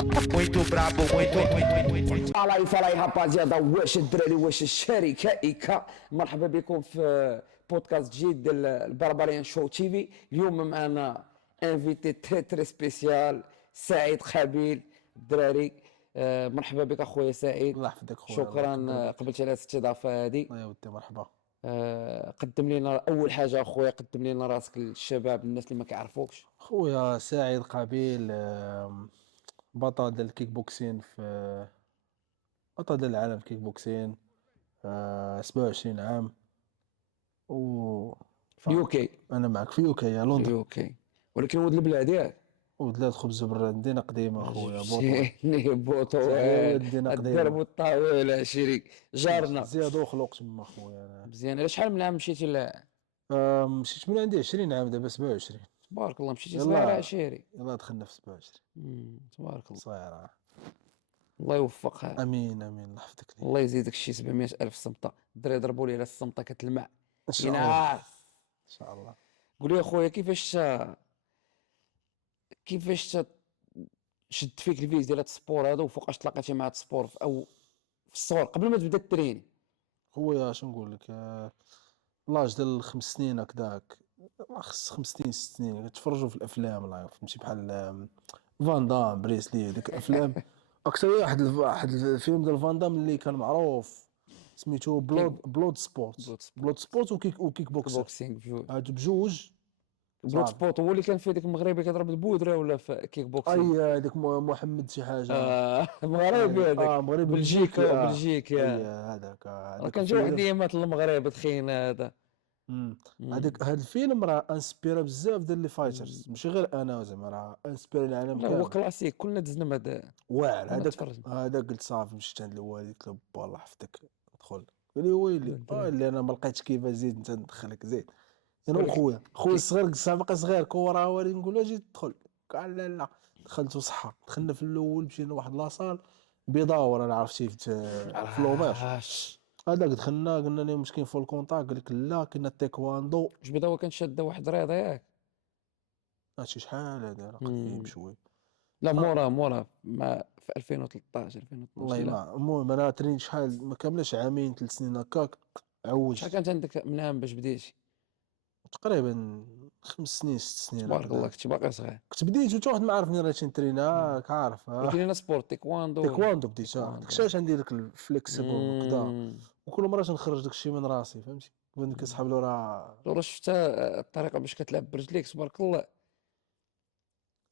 Muito brabo, muito. فala rapaziada, واش الدراري واش الشركة إيكا. مرحبا بكم في بودكاست جديد ديال البربريان شو تي في. اليوم معنا انفيتي تري سبيسيال سعيد خبيل الدراري. مرحبا بك اخويا سعيد. الله يحفظك خويا، الله شكرا يكبر بك. قبلت على الاستضافه هذه. الله يودي مرحبا. قدم لنا اول حاجه اخويا، قدم لنا راسك للشباب الناس اللي ما كيعرفوكش. خويا سعيد قابيل، بطل ديال الكيك بوكسين في بطل ديال العالم في الكيك بوكسين، 27 عام. و في اليو كي. انا معك في يوكي يا لندن. اليو كي ولكن ولد البلاد ياك. ودلات خبز وبراد مدينة قديمة خويا، بوطو. جبتيني تحية للمدينة الدرب قديمة. والطاوله عشيري جارنا. زياد وخلوق تما خويا انا. مزيان. على شحال من عام مشيتي مشيت من عندي 20 عام، دابا 27. تبارك الله مشيتي يلا. صغير عشيري. يلا دخلنا في 27. تبارك الله. صغيرة. الله يوفقها. امين امين، الله يحفظك لي. الله يزيدك شي 700 الف صمته. الدراري ضربوا لي على الصمته كتلمع. ان شاء الله ينعس. ان شاء الله. قول لي اخويا كيفاش شد فيك الفيز ديال هاد السبور هذا، وفوقاش تلاقيتي مع هاد السبور او في الصغر قبل ما تبدا التريني؟ خويا شنو نقول لك، لاج ديال 5 سنين هكذاك، خص 5 سنين 6 سنين كتفرجوا في الافلام، الله فهمتي، بحال فان دام، بريسلي، ديك الافلام. اكثر واحد الفيلم ديال فان دام اللي كان معروف سميتو بلود سبورت. بلود سبورت وكيك بوكسر، بوكسينغ بجوج. هادو بجوج. بلود سبورت هو اللي كان فيه ديك المغربي كيضرب البودره، ولا في كيك بوكسينغ؟ اي هذاك محمد شي حاجه. مغربي هذاك. مغربي بلجيكا بلجيكي. بلجيكا. اي هذاك كان جا واحد الفيلم. الايامات المغرب تخين هذا. هذا الفيلم راه انسبيرا بزاف ديال لي فايترز، ماشي غير انا زعما، راه انسبيرا العالم لا هو كامل. كلاسيك كلنا دزنا من هذا. واعر كنا هذاك. تفرجنا. قلت صافي، مشيت عند الوالد قلت له با الله يحفظك ادخل. قال لي ويلي اللي انا ما لقيتش كيفاش زيد انت ندخلك زيد. انا وخويا الصغير قلت باقي صغير كوره والي، نقول له جي تدخل، قال لا لا. دخلت وصحه، دخلنا في الاول مشينا لواحد لاصال بيضاور، انا عرفتي في لوبير. هذاك دخلنا قلنا لهم واش كاين فول كونتاكت، قال لك لا كاين التايكواندو. جبد هو كان شاد واحد الرياضه ياك. هادشي شحال هذا، راه قديم شوي. لا مورا ما في 2013 2012. والله لا ما المهم انا ترين شحال ما كاملاش عامين 3 سنين هكاك عوجت. شحال كانت عندك من عام باش بديتي؟ تقريبا 5 سنين 6 سنين تبارك الله هكذا. كنتي باقي صغير. كنت بديت وتا واحد ما عرفني راه تنترينا عارف. ولكن انا سبورت تيكواندو. تايكواندو بديت، تايكواندو. داكشي علاش عندي داك الفليكسيبل وكذا، وكل مره تنخرج داكشي من راسي فهمتي، كنت كنسحب له راه شفت الطريقه باش كتلعب برجليك تبارك الله.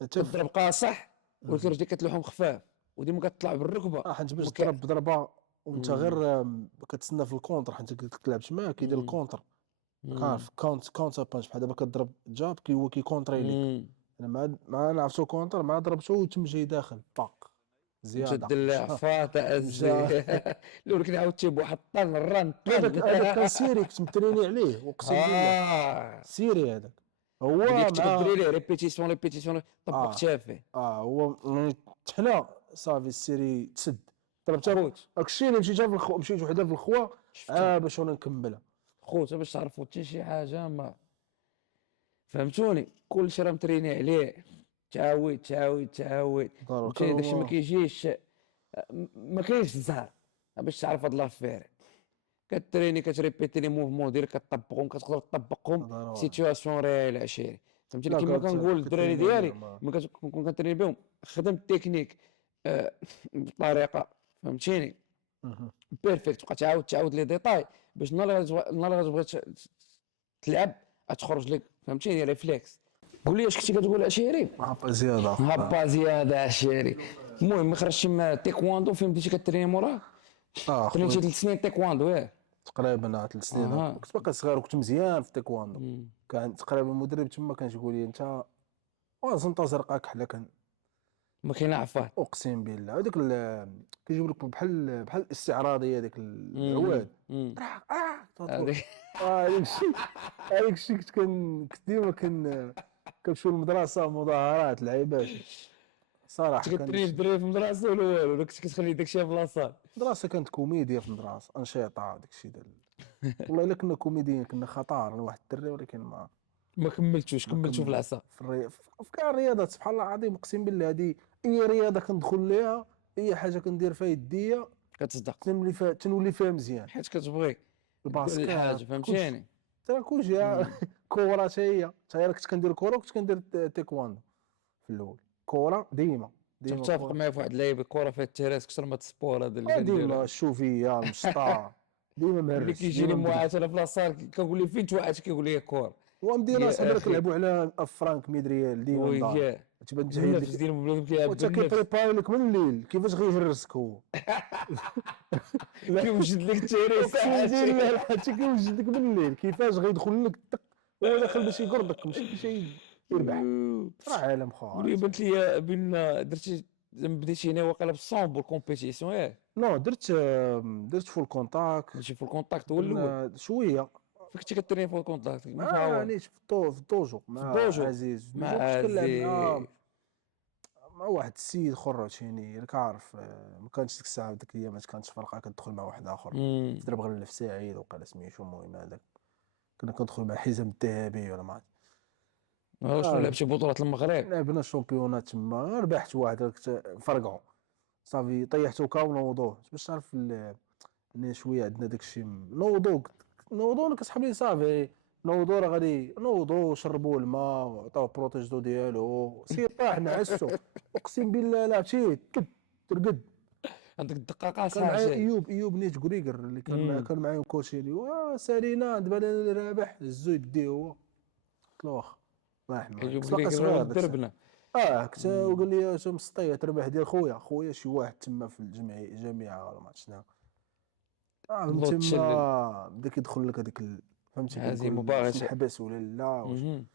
تف. كتضرب قاصح ولكن رجليك كتلوحهم خفاف وديما كتطلع بالركبه. حيت باش تضرب ضربه وانت غير كتسنى في الكونتر، حيت كتلعب تما كيدير الكونتر. عارف كونتر بانش، بحال دابا كضرب جاب هو كيكونتري ليك. انا انا عرفتو كونتر مع ضربته وتم جاي داخل باق زياده. جد اللعفه ازي. ولكن عاودتي بواحد الطن الران هذاك كان سيري كنت متريني عليه اقسم بالله. سيري هذاك هو بديت تقدري مع ليه ريبيتيسيون طبقتها فيه. هو حنا صافي السيري تسد ضربتها. خوت داكشي اللي مشيت وحده في الخوا باش انا نكملها. خوت باش تعرفوا حتى شي حاجه ما فهمتوني. كلشي راه متريني عليه. تعاود فهمتيني. داكشي ما كيجيش، ما كاينش الزهر باش تعرف هاد لافير. كتريني كتريبيتي لي موفمون ديالك كتطبقهم، كتقدر تطبقهم في سيتواسيون ريال عشيري فهمتيني. كيما كنقول للدراري ديالي ملي كنكون كنتريني بهم خدم التكنيك بطريقه فهمتيني بيرفكت. تبقى تعاود لي ديتاي باش النهار اللي غتبغي تلعب غتخرج لك فهمتيني ريفليكس. قول لي اش كنتي كتقول عشيري؟ هابا زياده عشيري. المهم خرجتي من تايكواندو فين بديتي كتريني موراه؟ ترينيتي 3 سنين تايكواندو ياك تقريبا 3 سنين. كنت باقي صغير وكنت مزيان في التايكواندو. كان تقريبا المدرب تما كان يقول لي انت زنطه زرقاء كحله كان ما كاين عفاه. اقسم بالله هذاك كيجيب لك بحال الاستعراضيه هذاك العواد. هذاك الشيء كنت ديما كنمشيو للمدرسه مظاهرات لعيبات صراحه. كنت كتريني الدراري في المدرسه ولا والو؟ ولا كنت كتخلي داكشي في بلاصه؟ المدرسه كانت كوميديا، في المدرسه انشطه داكشي ديال والله الا كنا كوميديين كنا خطار. انا واحد الدري ولكن ما كملتوش في العصا. في كاع الرياضات سبحان الله العظيم اقسم بالله. هذه اي رياضه كندخل ليها، اي حاجه كندير فيها يديه كتصدق تنولي فيها مزيان. حيت كتبغي تقول الباسكت الحاجه، كلشي، فهمتيني. ترى كلشي كره حتى هي كنت كندير كره وكنت كندير تيكواندو في الاول. كره ديما متفق كره، معايا في واحد اللعيبه الكره فيها التراس اكثر ما السبور هذا اللي ديما كندير. الشوفيه المشطه، ديما ملي مهرس كيجيني ديما مدقد. معاتله في لاصال كنقول له فين توعدت، كيقول لي كور. ومدينا صحابي يا راك اخي كنلعبوا على فرانك ميدريال ديما مدار، وياه تبان تحيد بالنفس لك ديال بنادم كيلعب وتا بالنفس. كيبريباري لك من الليل كيفاش غيهرسك هو. لا كيوجد لك التيريس اقسم بالله عاشي. حتى كيوجد لك من الليل كيفاش غيدخل لك هو داخل باش يقرضك ماشي باش يربح. راه عالم ولي خاص. بنت لي بين درتي بديتي هنا واقيلا بالصومبو الكومبيتيسيون ياك نو درت فول كونتاك، ماشي في الكونتاكت هو الاول. درنا شويه. فين كنتي كتريني في الكونتاكت ما ما فاور نيش في الدوجو في مع الدوجو عزيز، مع الدوجو كنت كنلعب عزيز. مع واحد السيد اخر عاوتاني راك عارف. ما كانش ديك الساعه ديك الايام ما كانتش فرقه كتدخل مع واحد اخر في درب غلف سعيد وقال سميتو. المهم هذاك كنا كندخل مع الحزام الذهبي ولا ما عرفت. شنو لعبتي بطولة المغرب؟ لعبنا الشامبيونات تما، ربحت واحد فرقعو صافي طيحتو ونوضوه باش تعرف يعني شويه عندنا داكشي نوضو كسحب لي صافي. نوضو راه غادي نوضو شربوا الماء وعطاو بروتيجدو ديالو سي طاح نعسو. اقسم بالله لا عرفتي ترقد. عندك الدقاقة كان معايا صاحبي. ايوب نيت غريغر اللي كان معايا كوتشيني سالينا دابا انا اللي رابح هزو يديه هو. قلت له واخا الله يرحمه يجيب كنت باقي لك صغير داك الساعه. دربنا. كنت وقال لي شو مسطيه تربح ديال خويا شي واحد تما في الجامعه ولا ما عرفت شنو. من نوض تشلل. تما بدا كيدخل لك هذيك فهمتي هذه كتقول واش مباغتة. نحبس ولا لا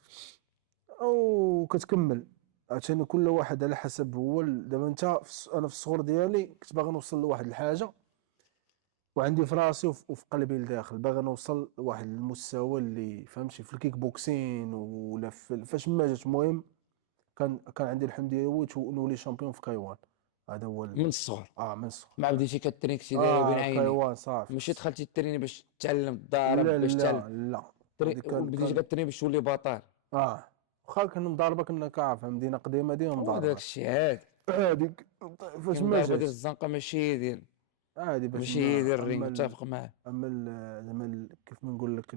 او كتكمل. عشان كل واحد على حسب هو دابا انت انا في الصغر ديالي كنت باغي نوصل لواحد الحاجه وعندي في راسي وفي قلبي لداخل باغي نوصل لواحد المستوى اللي فهمتي في الكيك بوكسين ولا فاش ما جات. المهم كان عندي الحلم ديالي هو نولي شامبيون في كايوان. هذا هو من الصغر من الصغر. ما بديتي كتريني كنتي داير بين عيني. كايوان صافي. ماشي دخلتي تريني باش تتعلم لا الضارب باش تعلم. لا هذه بديتي كتريني باش تولي بطل. واخا كنا مضاربه كنا كعارف مدينه قديمه ديما هو مضاربه. داك الشيء عادي. هذيك فاش كاين ما ضربة ديال جات الزنقة ماشي هي ديال عادي باش ماشي هي ديال ما الرينغ متفق معاه. اما زعما كيف ما نقول لك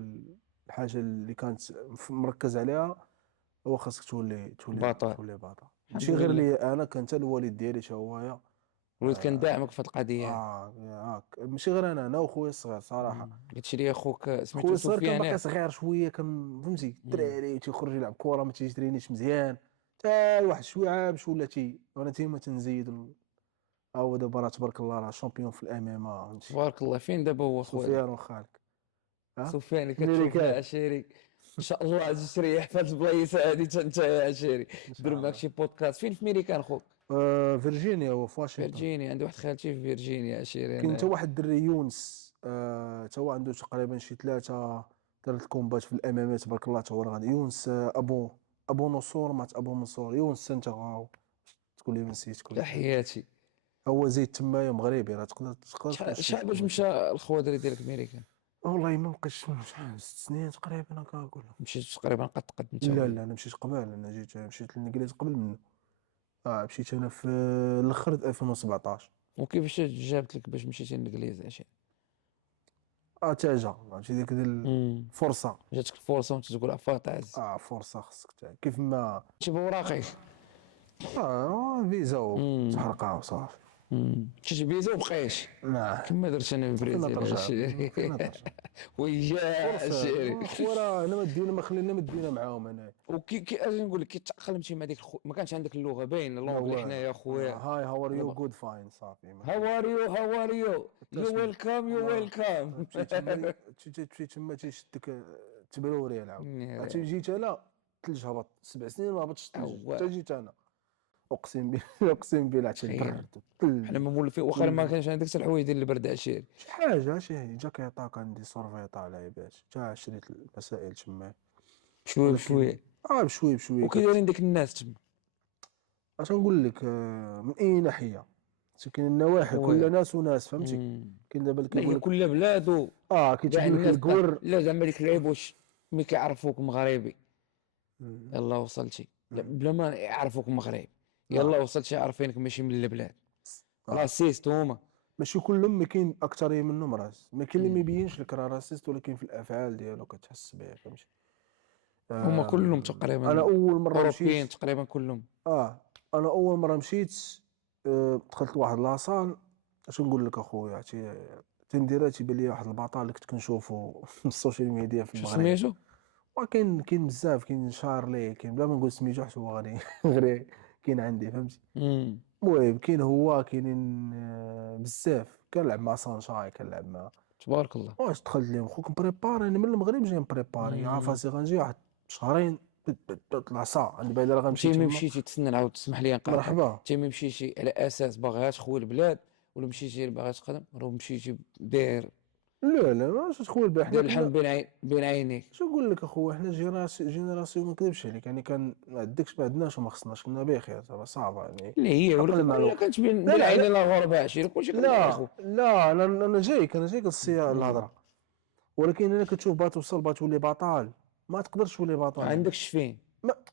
الحاجه اللي كانت مركز عليها هو خاصك بطل. تولي بطل. ماشي غير لي انا كان حتى الوالد ديالي تا هويا وليت كندعمك في هاد القضية. ماشي غير انا وخويا الصغير صراحه. قلتي لي خوك سميتو خويا الصغير كان سفيان باقي ياك؟ صغير شويه كان فهمتي الدراري تيخرج يلعب كره ما تيجرينيش مزيان حتى واحد شويه عابش ولا وانا تيما تنزيد. هو دابا راه تبارك الله راه شامبيون في الام ام فهمتي. تبارك الله. فين دابا هو خويا؟ سفيان وخالك سفيان اللي ملي كتشوف يا عشيري ان شاء الله غادي تريح في هاد البلايص هادي حتى انت يا عشيري. دير معاك شي بودكاست. فين في ميريكان خوك؟ فيرجينيا وفي واشنطن. فيرجينيا. عندي واحد خالتي في فيرجينيا عشيري. كاين حتى واحد الدري يونس حتى هو عنده تقريبا شي ثلاثه كومبات في الام ام تبارك الله. حتى هو غادي يونس ابو نصور مات ابو منصور يونس انت تقول لي نسيت تقول تحياتي. هو زيد تمايا مغربي راه تقدر شحال باش مشى الخوادري ديالك ميريكان؟ والله ما بقيتش 6 سنين تقريبا هكا نقول. مشيت تقريبا قد انت؟ لا انا مشيت قبل. انا مشيت للانجليز قبل منه. مشيت انا في الاخر 2017. وكيفاش جابت لك باش مشيتي للانجليز عشيري؟ تاجا ماشي ديك الفرصه. جاتك الفرصه وانت تقول عفا تعز. فرصه خصك كيف ما شي بوراقي. فيزا وتحرقها وصافي. مشيتي بيزا وبقيتش. كما درت انا في البرازيل عشيري. ويا عشيري وراه انا ما خلينا مدينا معاهم انا. اجي نقول لك كي تاقلمتي مع ديك ما كانش عندك اللغه باين اللغه اللي حنايا خويا. هاي هاو ار يو جود فاين صافي. هاو ار يو يو ويلكم. تمشي تما تيشدك تبروري العاود. جيت انا 3 هبط 7 سنين ما هبطش حتى جيت انا. اقسم بالله حنا ما مولفين واخا ما كانش عندك حتى الحوايج ديال البرد عشيري. شي حاجه جا كيعطاك عندي سورفيطا لعيبات حتى شريت المسائل تما بشويه بشويه. بشويه وكي دايرين ديك الناس تما؟ اش نقول لك من اي ناحيه كاين النواحي كل ناس وناس فهمتي. كاين دابا اللي كيقول لك كل بلاد كيتقول لك الكور. لا زعما ديك اللعيب واش ملي كيعرفوك مغربي يلا وصلتي بلا ما يعرفوك مغربي يلا وصلت شي عارفينك ماشي من البلاد راسيست هما. ماشي كلهم، ما كاين اكثريه منهم راس، ما كاين اللي ما يبينش لك راه راسيست، ولكن في الافعال ديالو كتحس به، فهمتي. هما كلهم انا تقريبا اول مره اوروبيين مشيت تقريبا كلهم. اه انا اول مره مشيت دخلت لواحد لاصال. اش نقول لك اخويا، عرفتي تنديرها تيبان لي واحد البطل اللي كنت كنشوفو في السوشيال ميديا في شو المغرب. سميتو؟ كاين بزاف، كاين شارلي، كاين بلا ما نقول سميتو حيت هو غادي غير كاين عندي، فهمتي. امم المهم كاين هو، كاينين بزاف، كنلعب مع سانشاي، كنلعب مع تبارك الله. واش دخلت لهم خوك مبريباري. انا من المغرب جاي مبريباري، عارف راسي غنجي واحد شهرين العصا عندي باين راه انتي غنمشي ملي تما. مشيتي تسنى نعاود تسمح لي نقاطعك، مرحبا. انتي ملي مشيتي على اساس باغي تخوي البلاد ولا مشيتي باغي تقدم، راه مشيتي داير لا لا ماشي تخوي البارح، حنا داير الحلم كنا بين عينيك. شو نقول لك اخويا، حنا جينيراسيون ما نكذبش عليك، يعني كان ما عندكش، ما عندناش وما خصناش، كنا بخير صافا صعبه يعني. اللي هي عقل ولكن المعلومه. ولا كتبين لا بين لا عيني لا لا غرباء عشيرة كلشي كنعرفو. لا انا جايك، الهضره. ولكن انا كتشوف توصل تولي بطل، ما تقدرش تولي ما بطل يعني. عندكش فين.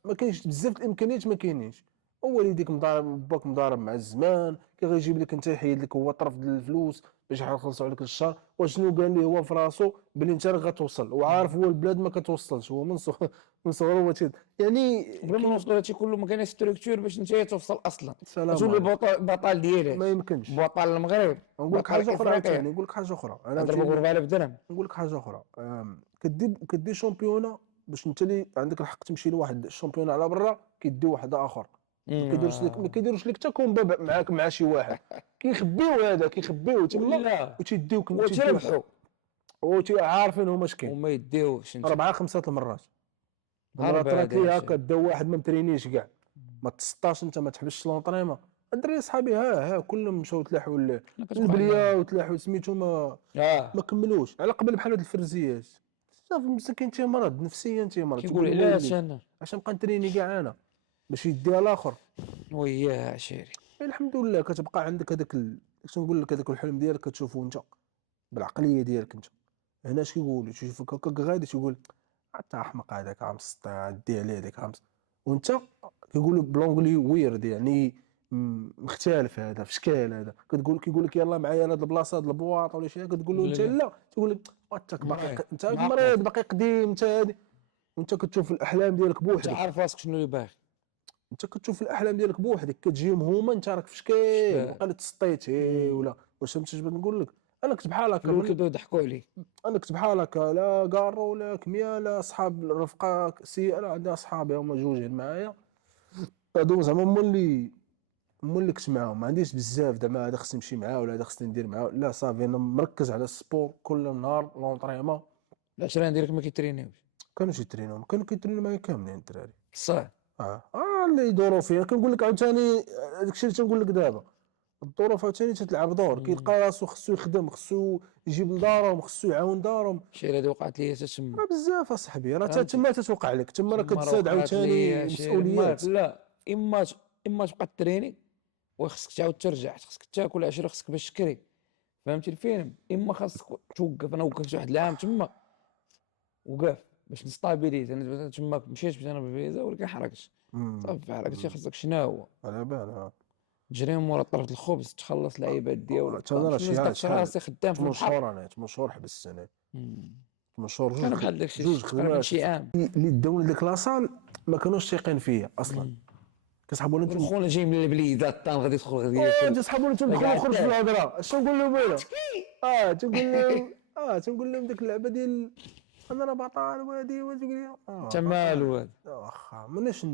ما كاينش بزاف الامكانيات، ما كاينينش. والديك مضارب، باك مضارب مع الزمان، كي غيجيب لك انت يحيد لك هو طرف ديال الفلوس باش يخلصوا عليك الشهر. وشنو قال لي هو في راسو بلي انت راه غتوصل، وعارف هو البلاد ما كتوصلش، هو من صغره هو يعني. بلا ما نوصلوا هادشي كله ما كاين ستركتور باش انت توصل اصلا السلام تولي عليكم. بطل ما ديالك، يمكنش. بطل المغرب، نقول لك بطل حاجه اخرى افريقيا. عاوتاني، نقول لك حاجه اخرى انا اضربك عاوتاني. 4000 درهم. نقول لك حاجه اخرى، كدي شامبيونا باش انت اللي عندك الحق تمشي لواحد الشامبيونا على برا، كيدي واحد اخر. ما كيديروش لك حتى كومبا معاك مع شي واحد، كيخبيو هذا، كيخبيوه تما ولا وتيديوك وتربحوا عارفين هما اش كاين. وما يديوش انت 4 5 المرات. المرات هربة طرات هذا لي الشيء. هكا، دا واحد ما مترينيش كاع، ما تسطاش انت، ما تحبسش لونطريمون. الدراري صحابي ها كلهم مشاو تلاحوا انا كتوقع للبليه، لنا وتلاحوا سميتو اه ما كملوش على قبل بحال هاد الفرزيات. صافي مسكين تيمرض نفسيا، تيمرض كيقول تيقول علاش ويلي انا اش نبقى نتريني كاع انا باش يديها الاخر. وياه عشيري. الحمد لله كتبقى عندك هذاك اش نقول لك، هذاك الحلم ديالك كتشوفو انت بالعقليه ديالك انت. هنا اش كيقولوا، تشوفك هكاك غادي تقول حتى احمق هذاك مسطي، دي عليه هذاك وانت كيقولوا بلونجلي ويرد يعني مختلف هذا في شكال، هذا كيقول لك يلاه معايا لهاد البلاصه، هاد البواط ولا شي حاجه، كتقول له تقول انت لا لا، تقول لك انت باقي مريض انت معقد. مريض باقي قديم انت هادي. وانت كتشوف الاحلام ديالك انت بوحدك، عارف راسك شنو اللي باغي. انت كتشوف الاحلام ديالك بوحدك، كتجيهم هما انت راك في شكال، شباب. وقال تسطيتي ولا واش فهمتي اش بغيت نقول لك. انا كنت بحال في الاول هكا، كيبداو يضحكوا عليك. انا كنت بحال هكا، لا كارو ولا كميه، لا صحاب رفقه سيئه، لا عندي اصحابي هما جوجين معايا، هادو زعما هما اللي كنت معاهم، ما عنديش بزاف زعما هذا خصني نمشي معاه ولا هذا خصني ندير معاه، لا صافي انا مركز على السبور كل نهار لونطريمون. العشرين ديالك ما كيترينيوش كانوا كيترينو معايا كاملين الدراري. صح. اللي يدوروا فيها كنقول لك عاوتاني، داكشي اللي تنقول لك دابا، الظروف عاوتاني تتلعب دور، كيلقى راسو خصو يخدم، خصو يجيب لدارهم، خصو يعاون دارهم. الشيء هذه وقعت لي تما. راه بزاف اصاحبي، راه فهمتي تما تتوقع لك تما، راه تما راه كتزاد وقعت لي عاوتاني شي ما مسؤوليات. لا اما تبقى تريني وخصك تعاود ترجع، خصك تاكل عشرة، خصك باش تشكري. فهمتي الفيلم، اما خاصك توقف. انا وقفت واحد العام تما، وقف باش نستابيليز. انا تما مشيت باش انا بالفيزا ولكن حركت. صافي حركتي خاصك شنو هو على بالها. تجري مورا طرف الخبز، تخلص العيبات ديالك، انا راه باش ما شي عاد نزقتش شحال راسي خدام في 8 البحر. شهور، انا 8 شهور حبست انا، مم. 8 شهور، انا بحال داكشي جوج تقريبا خدمات شي عام. اللي داو لديك لاصال ما كانوش ثايقين فيا اصلا. كيسحبوا يقول انتم خونا جاي من البليده الطان غادي يدخل غادي ياكل. تسحبوا انتم دخلوا خرج في الهضره، اش نقول لهم انا؟ تنقول لهم ديك اللعبه ديال انا راه بطل وهادي وتقول لي انت مالو هذا. واخا ماناش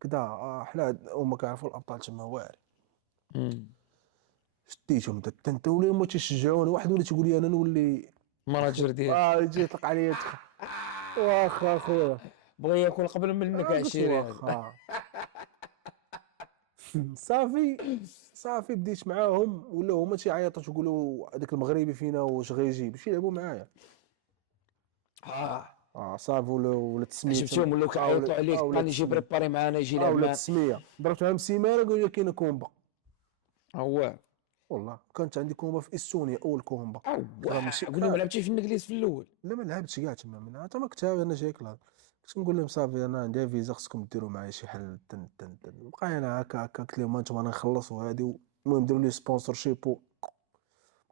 كدا. حنا هما كيعرفوا الابطال تما واعر، شديتهم حتى انت ولا هما تيشجعوني، واحد ولا تيقول لي انا نولي المناجر ديالك يجي يطلق عليا واخا اخويا بغى ياكل قبل منك قلت عشيري هذا. واخا. صافي بديت معاهم، ولا هما تيعيطوا تيقولوا هذاك المغربي فينا واش غيجي باش يلعبوا معايا. صافي ولا التسميه شفتهم ولاو كيعيطوا عليك ولا طان يجي بريباري معانا يجي يلعب ولا معانا. التسميه ضربت معاهم سيمانه قالوا لي كاينه كومبا. هو والله كانت عندي كومبا في استونيا، اول كومبا. قول لي ما لعبتيش في الانجليز في الاول. لا ما لعبتش كاع تما، من حتى ما كنت انا جايك كنت نقول لهم صافي انا عندي فيزا خصكم ديروا معايا شي حل بقى انا هكا قلت لهم انتم انا نخلص وهادي المهم ديروا لي سبونسور شيب.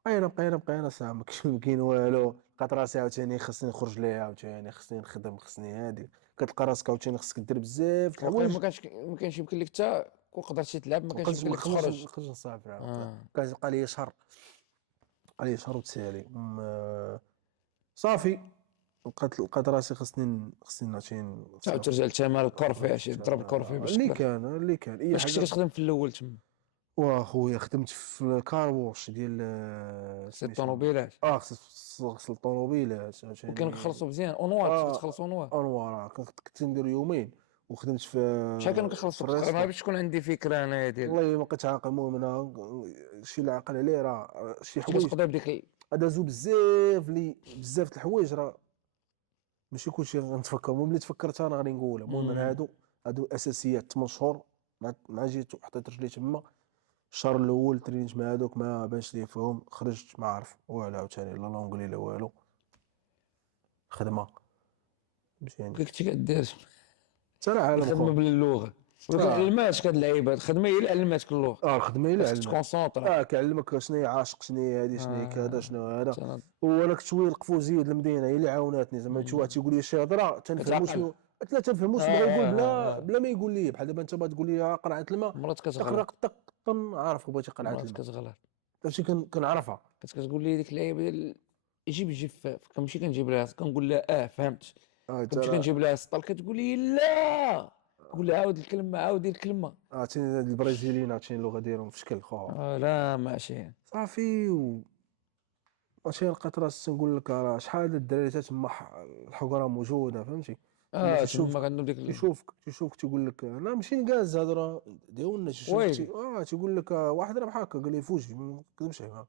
بقينا ساعه ما كاين والو. لقيت راسي عاوتاني خصني نخرج ليها عاوتاني خصني نخدم خصني هادي. كتلقى راسك عاوتاني خصك دير بزاف د واقيلا الحوايج. ما كانش يمكن لك حتى كون قدرتي تلعب ما كانش يمكن لك تخرج. نخرج نسافر آه. كان بقى لي شهر وتسالي صافي. لقيت راسي خصني عاوتاني تعاود ترجع للتمارين الكورفي عشان تضرب الكورفي باش اللي تقدر. كان اي فاش كنتي حاجه. كتخدم في الاول تما واخويا خدمت في الكاروش ديال سي سميتو الطوموبيلات غسل الطوموبيلات وكان كيخلصوا مزيان اونوار كنت كتخلصوا اونوار. انوار كنت ندير يومين وخدمت في شحال كانوا كيخلصوا تقريبا باش تكون عندي فكره انايا ديال والله ما بقيت عاقل. المهم انا شي اللي عاقل عليه راه شي حوايج كتقدر بديك دازو بزاف د الحوايج راه ماشي كلشي غنتفكر. المهم اللي تفكرت انا غادي نقولها. المهم أنا هادو اساسيات 8 شهور مع جيت وحطيت رجلي تما. الشهر الاول ترينت مع هادوك ما بانش لي فيهم خرجت ما عارف والو عاوتاني لا لونجلي لا والو خدمه مزيان كنتي كدير صراحه على الخدمه بلا اللغه ولكن علماتك هاد اللعيبه الخدمه هي اللي علماتك اللغه. الخدمه الا خاصك علمك تكونسونطرا. كيعلمك شنو هي عاشق شنو هي هادي شنو هي كذا شنو هذا. تمام. وانا كنت شويه القفوزيه د المدينه هي اللي عاوناتني زعما شي واحد تيقول لي شي هضره تنفهمو شنو لا تنفهمو شنو بغا يقول بلا ما يقول لي. بحال دابا انت بغا تقول لي قرعه الماء مرات تقرا كتغلط. عارف بغيتي قرعه مرات الماء كتغلط. داكشي كنعرفها. كتقول لي ديك اللعيبه ديال جيب الجفاف كنمشي كنجيب لها كنقول لها فهمت كنمشي كنجيب لها السطل كتقول لي لا نقول لها عاود الكلمه عاودي الكلمه. عرفتيني هاد البرازيليين عرفتيني اللغه ديالهم في شكل خو لا ماشي صافي ماشي لقيت راسي تنقول لك راه شحال د الدراري حتى تما الحقره موجوده فهمتي. تما عندهم ديك تيشوفك تيقول لك انا ماشي نكاز هادو راه ديالنا ويلي. تيقول لك واحد راه بحال هكا قال لي فوجي ما نكذبش عليك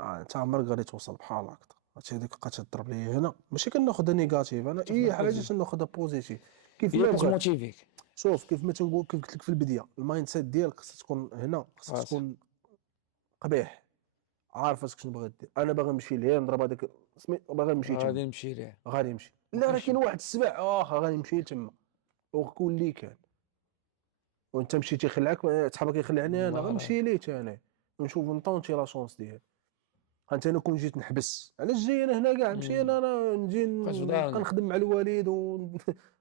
انت عمرك غادي توصل بحال هكا. هادشي هذيك بقات تضرب لي هنا ماشي كناخذها نيجاتيف انا اي حاجه تناخذها بوزيتيف كيف ما هي بغات. كتموتيفيك. شوف كيف ما تنقول كيف قلت لك في البدايه المايند سيت ديالك خصك تكون هنا خصك تكون قبيح عارف راسك شنو باغي دير. انا باغي نمشي لهيه نضرب هذاك باغي نمشي تما غادي نمشي ليه. غادي نمشي لا راه كاين واحد السبع غادي نمشي تما وكل اللي كان وانت مشيتي خلعك صحابك يخلعني انا غنمشي ليه انا ونشوف نطونتي لا شونس ديالي. انت انا كون جيت نحبس علاش جاي انا هنا كاع نمشي انا نجي نخدم مع الوالد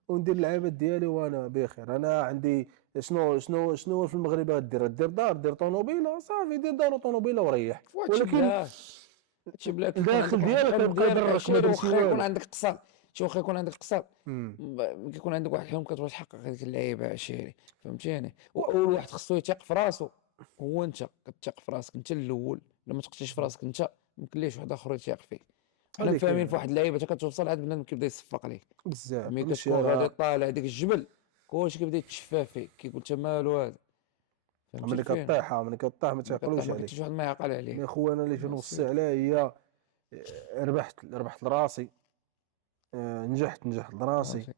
وندير العباد ديالي وانا بخير. انا عندي شنو في المغرب غدير دار دير طوموبيله صافي دير دار وطوموبيله وريح. ولكن الداخل ديالك يبقى يضرك ما دير شي والو. يكون عندك قصه شي واخا يكون عندك قصه كيكون عندك واحد الحلم كتبغي تحقق هذيك اللعيبه عشيري فهمتيني. واول واحد خصو يثق في راسو هو انت. كتثق في راسك انت الاول. لما تثقش في راسك انت ميمكنليش واحد اخر يثيق فيك. حنا فاهمين في واحد اللعيبه حتى كتوصل عاد بنادم كيبدا يصفق عليك بزاف ملي كتكون غادي طالع ديك الجبل كلشي كيبدا يتشفى فيك كيقول انت مالو هذا. ملي كطيح ما تعقلوش عليك. ما كاينش واحد ما يعقل عليك. يا خويا انا اللي كنوصي عليها هي ربحت لراسي نجحت لراسي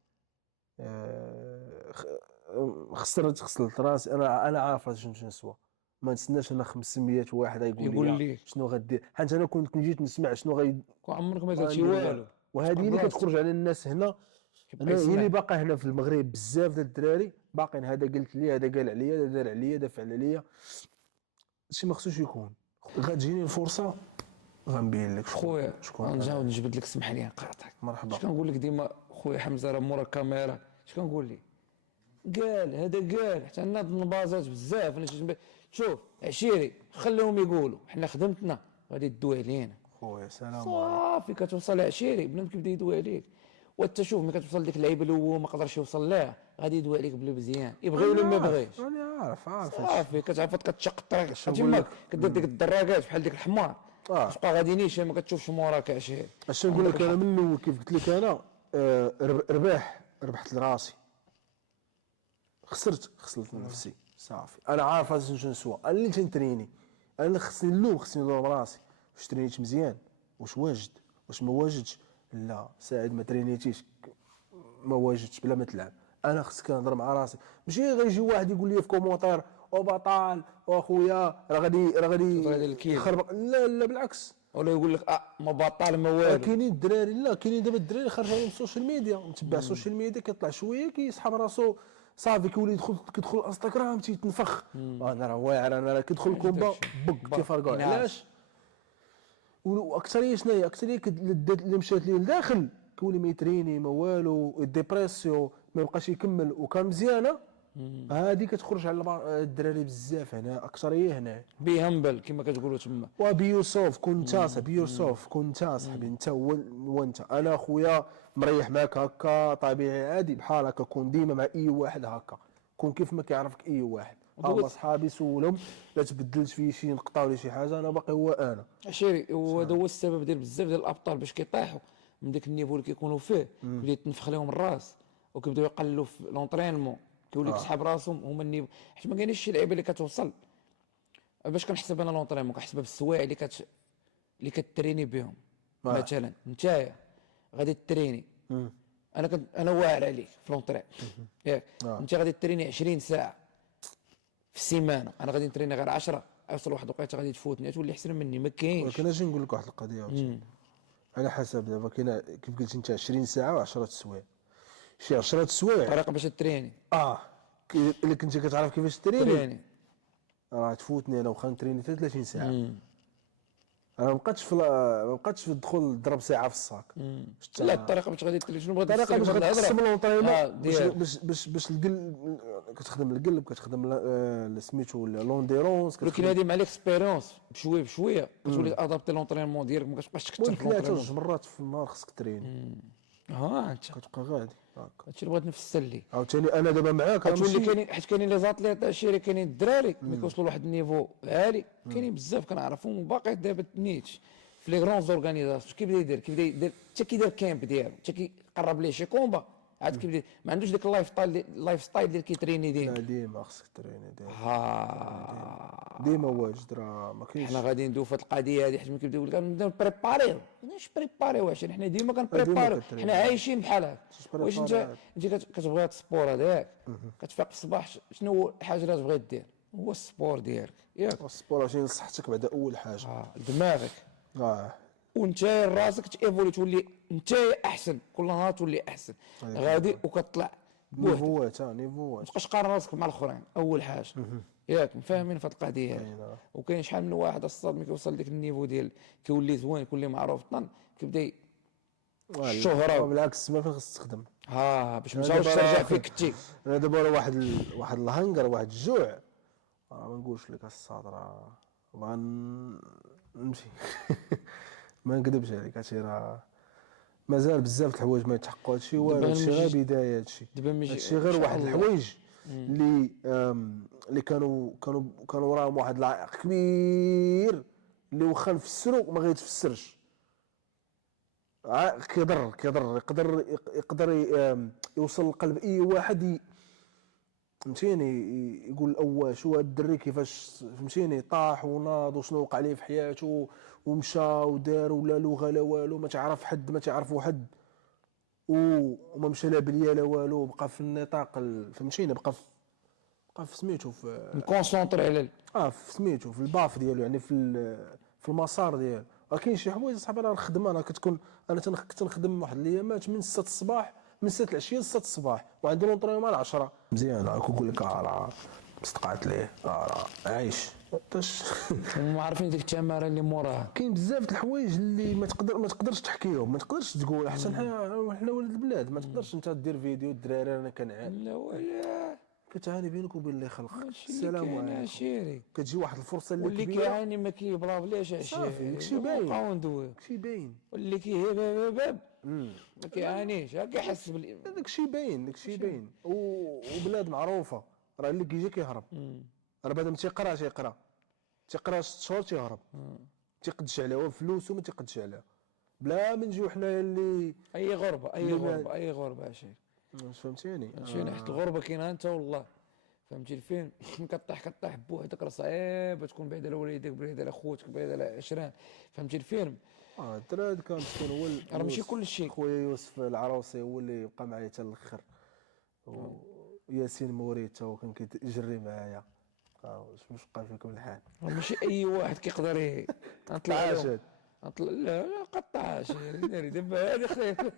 خسرت راسي. انا عارف شنو نسوى. ما نستناش انا 500 واحد يقول لي شنو غدير حيت انا كنت جيت نسمع شنو عمرك ما درتي والو. وهذه اللي كتخرج على الناس هنا هي اللي باقا هنا في المغرب بزاف ديال الدراري باقيين. هذا قلت لي هذا قال عليا هذا دار عليا هذا فعل عليا. هادشي ما خصوش يكون. غتجيني الفرصه غنبين لك خويا غنجاوب نجبد لك سمح لي نقاطعك. مرحبا. اش كنقول لك ديما خويا حمزه راه مورا الكاميرا اش كنقول لك قال حتى عندنا النبازات بزاف. شوف عشيري خليهم يقولوا حنا خدمتنا غادي تدوي علينا خويا سلام صافي. كتوصل عشيري بنادم كيبدا يدوي عليك وانت شوف ملي كتوصل ديك اللعيبه اللي هو ما قدرش يوصل لها غادي يدوي عليك بلا مزيان يبغي ولا ما بغيش. انا عارف صافي كتعرف كتشق الطريق تما كدير ديك الدراكات بحال ديك الحمار تبقى غادي نيشان ما كتشوفش موراك عشيري. اش نقول لك انا من الاول كيف قلت لك انا ربحت لراسي خسرت نفسي صافي. انا عارف شنو نسوى. انا اللي تنتريني انا خصني ندور براسي واش ترينيت مزيان واش واجد واش ما واجدش. لا ساعد ما ترينيتيش ما واجدش بلا ما تلعب. انا خصك نهضر مع راسي ماشي غيجي واحد يقول لي في كومونتير او بطال واخويا راه غادي يخربق. لا بالعكس ولا يقول لك ما بطال ما والو. كاينين الدراري، لا كاينين دابا الدراري خارج عليهم السوشيال ميديا، متبع السوشيال ميديا كيطلع شويه كيسحب راسو صافي كيولي كيدخل الانستغرام تيتنفخ. انا راه واعر، انا راه كيدخل كومبا بق تيفرقعوا. علاش؟ واكثريه شنو هي؟ اكثريه اللي مشات ليه لداخل كيولي ما يتريني ما والو، ديبرسيو ما يبقاش يكمل وكان مزيانه. هذه كتخرج على الدراري بزاف هنا، اكثريه هنا. بي همبل كما كتقولوا تما. وبي يوسف كنت صاحبي، يوسف كنت صاحبي، انت هو انت. انا خويا مريح معك هكا طبيعي عادي بحال هكا، كون ديما مع اي واحد هكا، كون كيف ما كيعرفك اي واحد. اما صحابي سولهم لا تبدلت في شي نقطه ولا شي حاجه، انا باقي هو انا. عشيري وهذا هو السبب ديال بزاف ديال الابطال باش كيطيحوا من داك النيفو اللي كيكونوا فيه، كيبدا يتنفخ لهم الراس وكيبداو يقلوا في لونطرينمون، كيولي كيسحب راسهم هما النيفو. حيت ما كاينينش شي لعيبه اللي كتوصل. باش كنحسب انا لونطرينمون كنحسبها بالسوايع اللي كتريني بهم. مثلا نتايا غادي تريني، انا واعر عليك في لونطرين ياك، انت غادي تريني 20 ساعه في السيمانه، انا غادي نتريني غير 10، اوصل واحد الوقيته غادي تفوتني تولي احسن مني. ما كاينش. ولكن اجي نقول لك واحد القضيه عاوتاني على حسب. دابا كاين كيف قلت انت 20 ساعه و10 سوايع، شي 10 سوايع طريقه باش تريني اللي كنتي كتعرف كيفاش تريني راه تفوتني انا واخا نتريني 30 ساعه. انا ما بقاتش في الدخول ضرب ساعه في الصاك. لا الطريقه باش غادي تريني شنو بغيت الطريقه باش غتقسم لونطريمون باش القلب كتخدم القلب، كتخدم سميتو لونديرونس. ولكن هذه مع ليكسبيريونس بشويه بشويه كتولي ادابتي لونطرينمون ديالك، ما كتبقاش تكثر في ثلاثه جوج مرات في النهار خصك تريني. انت كتبقى غادي هكا. هادشي اللي بغيت نفسر ليه. عاوتاني انا دابا معاك غتولي كاينين، حيت كاينين لي زاتليت عشيري، كاينين الدراري ملي كيوصلوا لواحد النيفو عالي، كاينين بزاف كنعرفهم وباقي دابا نيتش في لي غرون زورغانيزاسيون. كيبدا يدير حتى كيدير كامب ديالو، حتى كيقرب ليه شي كومبا عاد كيبدا ما عندوش داك اللايف ستايل ديال كيتريني لا ديما. ديما خصك تريني ديما واجد، راه ما كاينش. حنا غادي ندوي في هاد القضيه هادي حيت ملي كيبدا يقول لك نبداو نبريباريو، ماشي بريباريو عشان حنا ديما كنبريباريو، حنا عايشين بحال هكا. واش انت كتبغي هاد السبور هذا ياك، كتفيق الصباح شنو هو الحاجه اللي تبغي دير؟ هو السبور ديالك ياك. السبور عشان صحتك بعدا اول حاجه. دماغك وانت راسك تيفولي، تولي انت احسن كل نهار، تولي احسن غادي وكتطلع نيفوات ما تبقاش قارن راسك مع الاخرين اول حاجه ياك. فاهمين في هاد القضيه هادي. وكاين شحال من واحد الصاد ملي كيوصل لديك النيفو ديال كيولي زوين كيولي معروف طن، كيبدا الشهره. بالعكس ما فين خصك تخدم باش ما تبقاش ترجع فيك كتي. انا دابا راه واحد الهنجر، واحد الجوع، راه ما نقولش لك الصاد راه بغا نمشي ما نكذبش عليك. هادشي راه مازال بزاف د الحوايج ما يتحققوا. هادشي والو، هادشي غير بدايه. هادشي غير واحد الحوايج اللي كانوا وراهم واحد العائق كبير اللي واخا نفسرو ما غيتفسرش. عائق يقدر يوصل لقلب اي واحد. فهمتيني؟ يقول اول شو هاد الدري كيفاش فهمتيني طاح وناض وشنو وقع ليه في حياته ومشى ودار ولا لغه لا والو، ما تعرف حد ما تعرفو حد وما مشى لا بليا لا والو، بقى في النطاق فهمتيني، بقى في سميتو في مكونسونطري على في سميتو في الباف ديالو، يعني في المسار ديالو. ولكن شي حوايج صاحبي راه الخدمه انا كتكون انا كنت نخدم واحد الايامات من 6 الصباح، من 6 العشيه ل 6 الصباح، وعندي لونطرينمون على 10 مزيان. كنقول لك راه مستقعت ليه راه عايش وما عارفين ديك التماره اللي موراها. كاين بزاف د الحوايج اللي ما تقدرش تحكيهم، ما تقدرش تقول. حتى حنا ولاد البلاد ما تقدرش انت دير فيديو الدراري انا كنعاني. لا ولا كتعاني بينك وبين اللي خلق. السلام عليكم. كتجي واحد الفرصه اللي واللي كيعاني ما كيبلافليش عشيه. داكشي باين. داكشي باين. واللي كيهباب ما كيعانيش، كيحس داكشي باين. وبلاد معروفه راه اللي كيجي كيهرب. راه بعدا ما تيقرا 6 شهور تيهرب، تيقدش عليه فلوسو ما تيقدش عليه. بلا ما نجيو حنايا اللي اي غربه عشيه. فهمتيني؟ حيت الغربه كاينه انت والله. فهمتي الفيلم؟ كطيح بوحدك راه صعيب تكون بعيد على والديك، بعيد على خوتك، بعيد على عشران. فهمتي الفيلم؟ الدراري كان مسكين هو راه ماشي كل شيء. خويا يوسف العروسي هو اللي بقى معايا حتى الاخر، وياسين موري حتى هو كان كيجري معايا. واش بقى فيكم الحال؟ ماشي اي واحد كيقدر طلع لا قطعش ناري دابا هذه خير.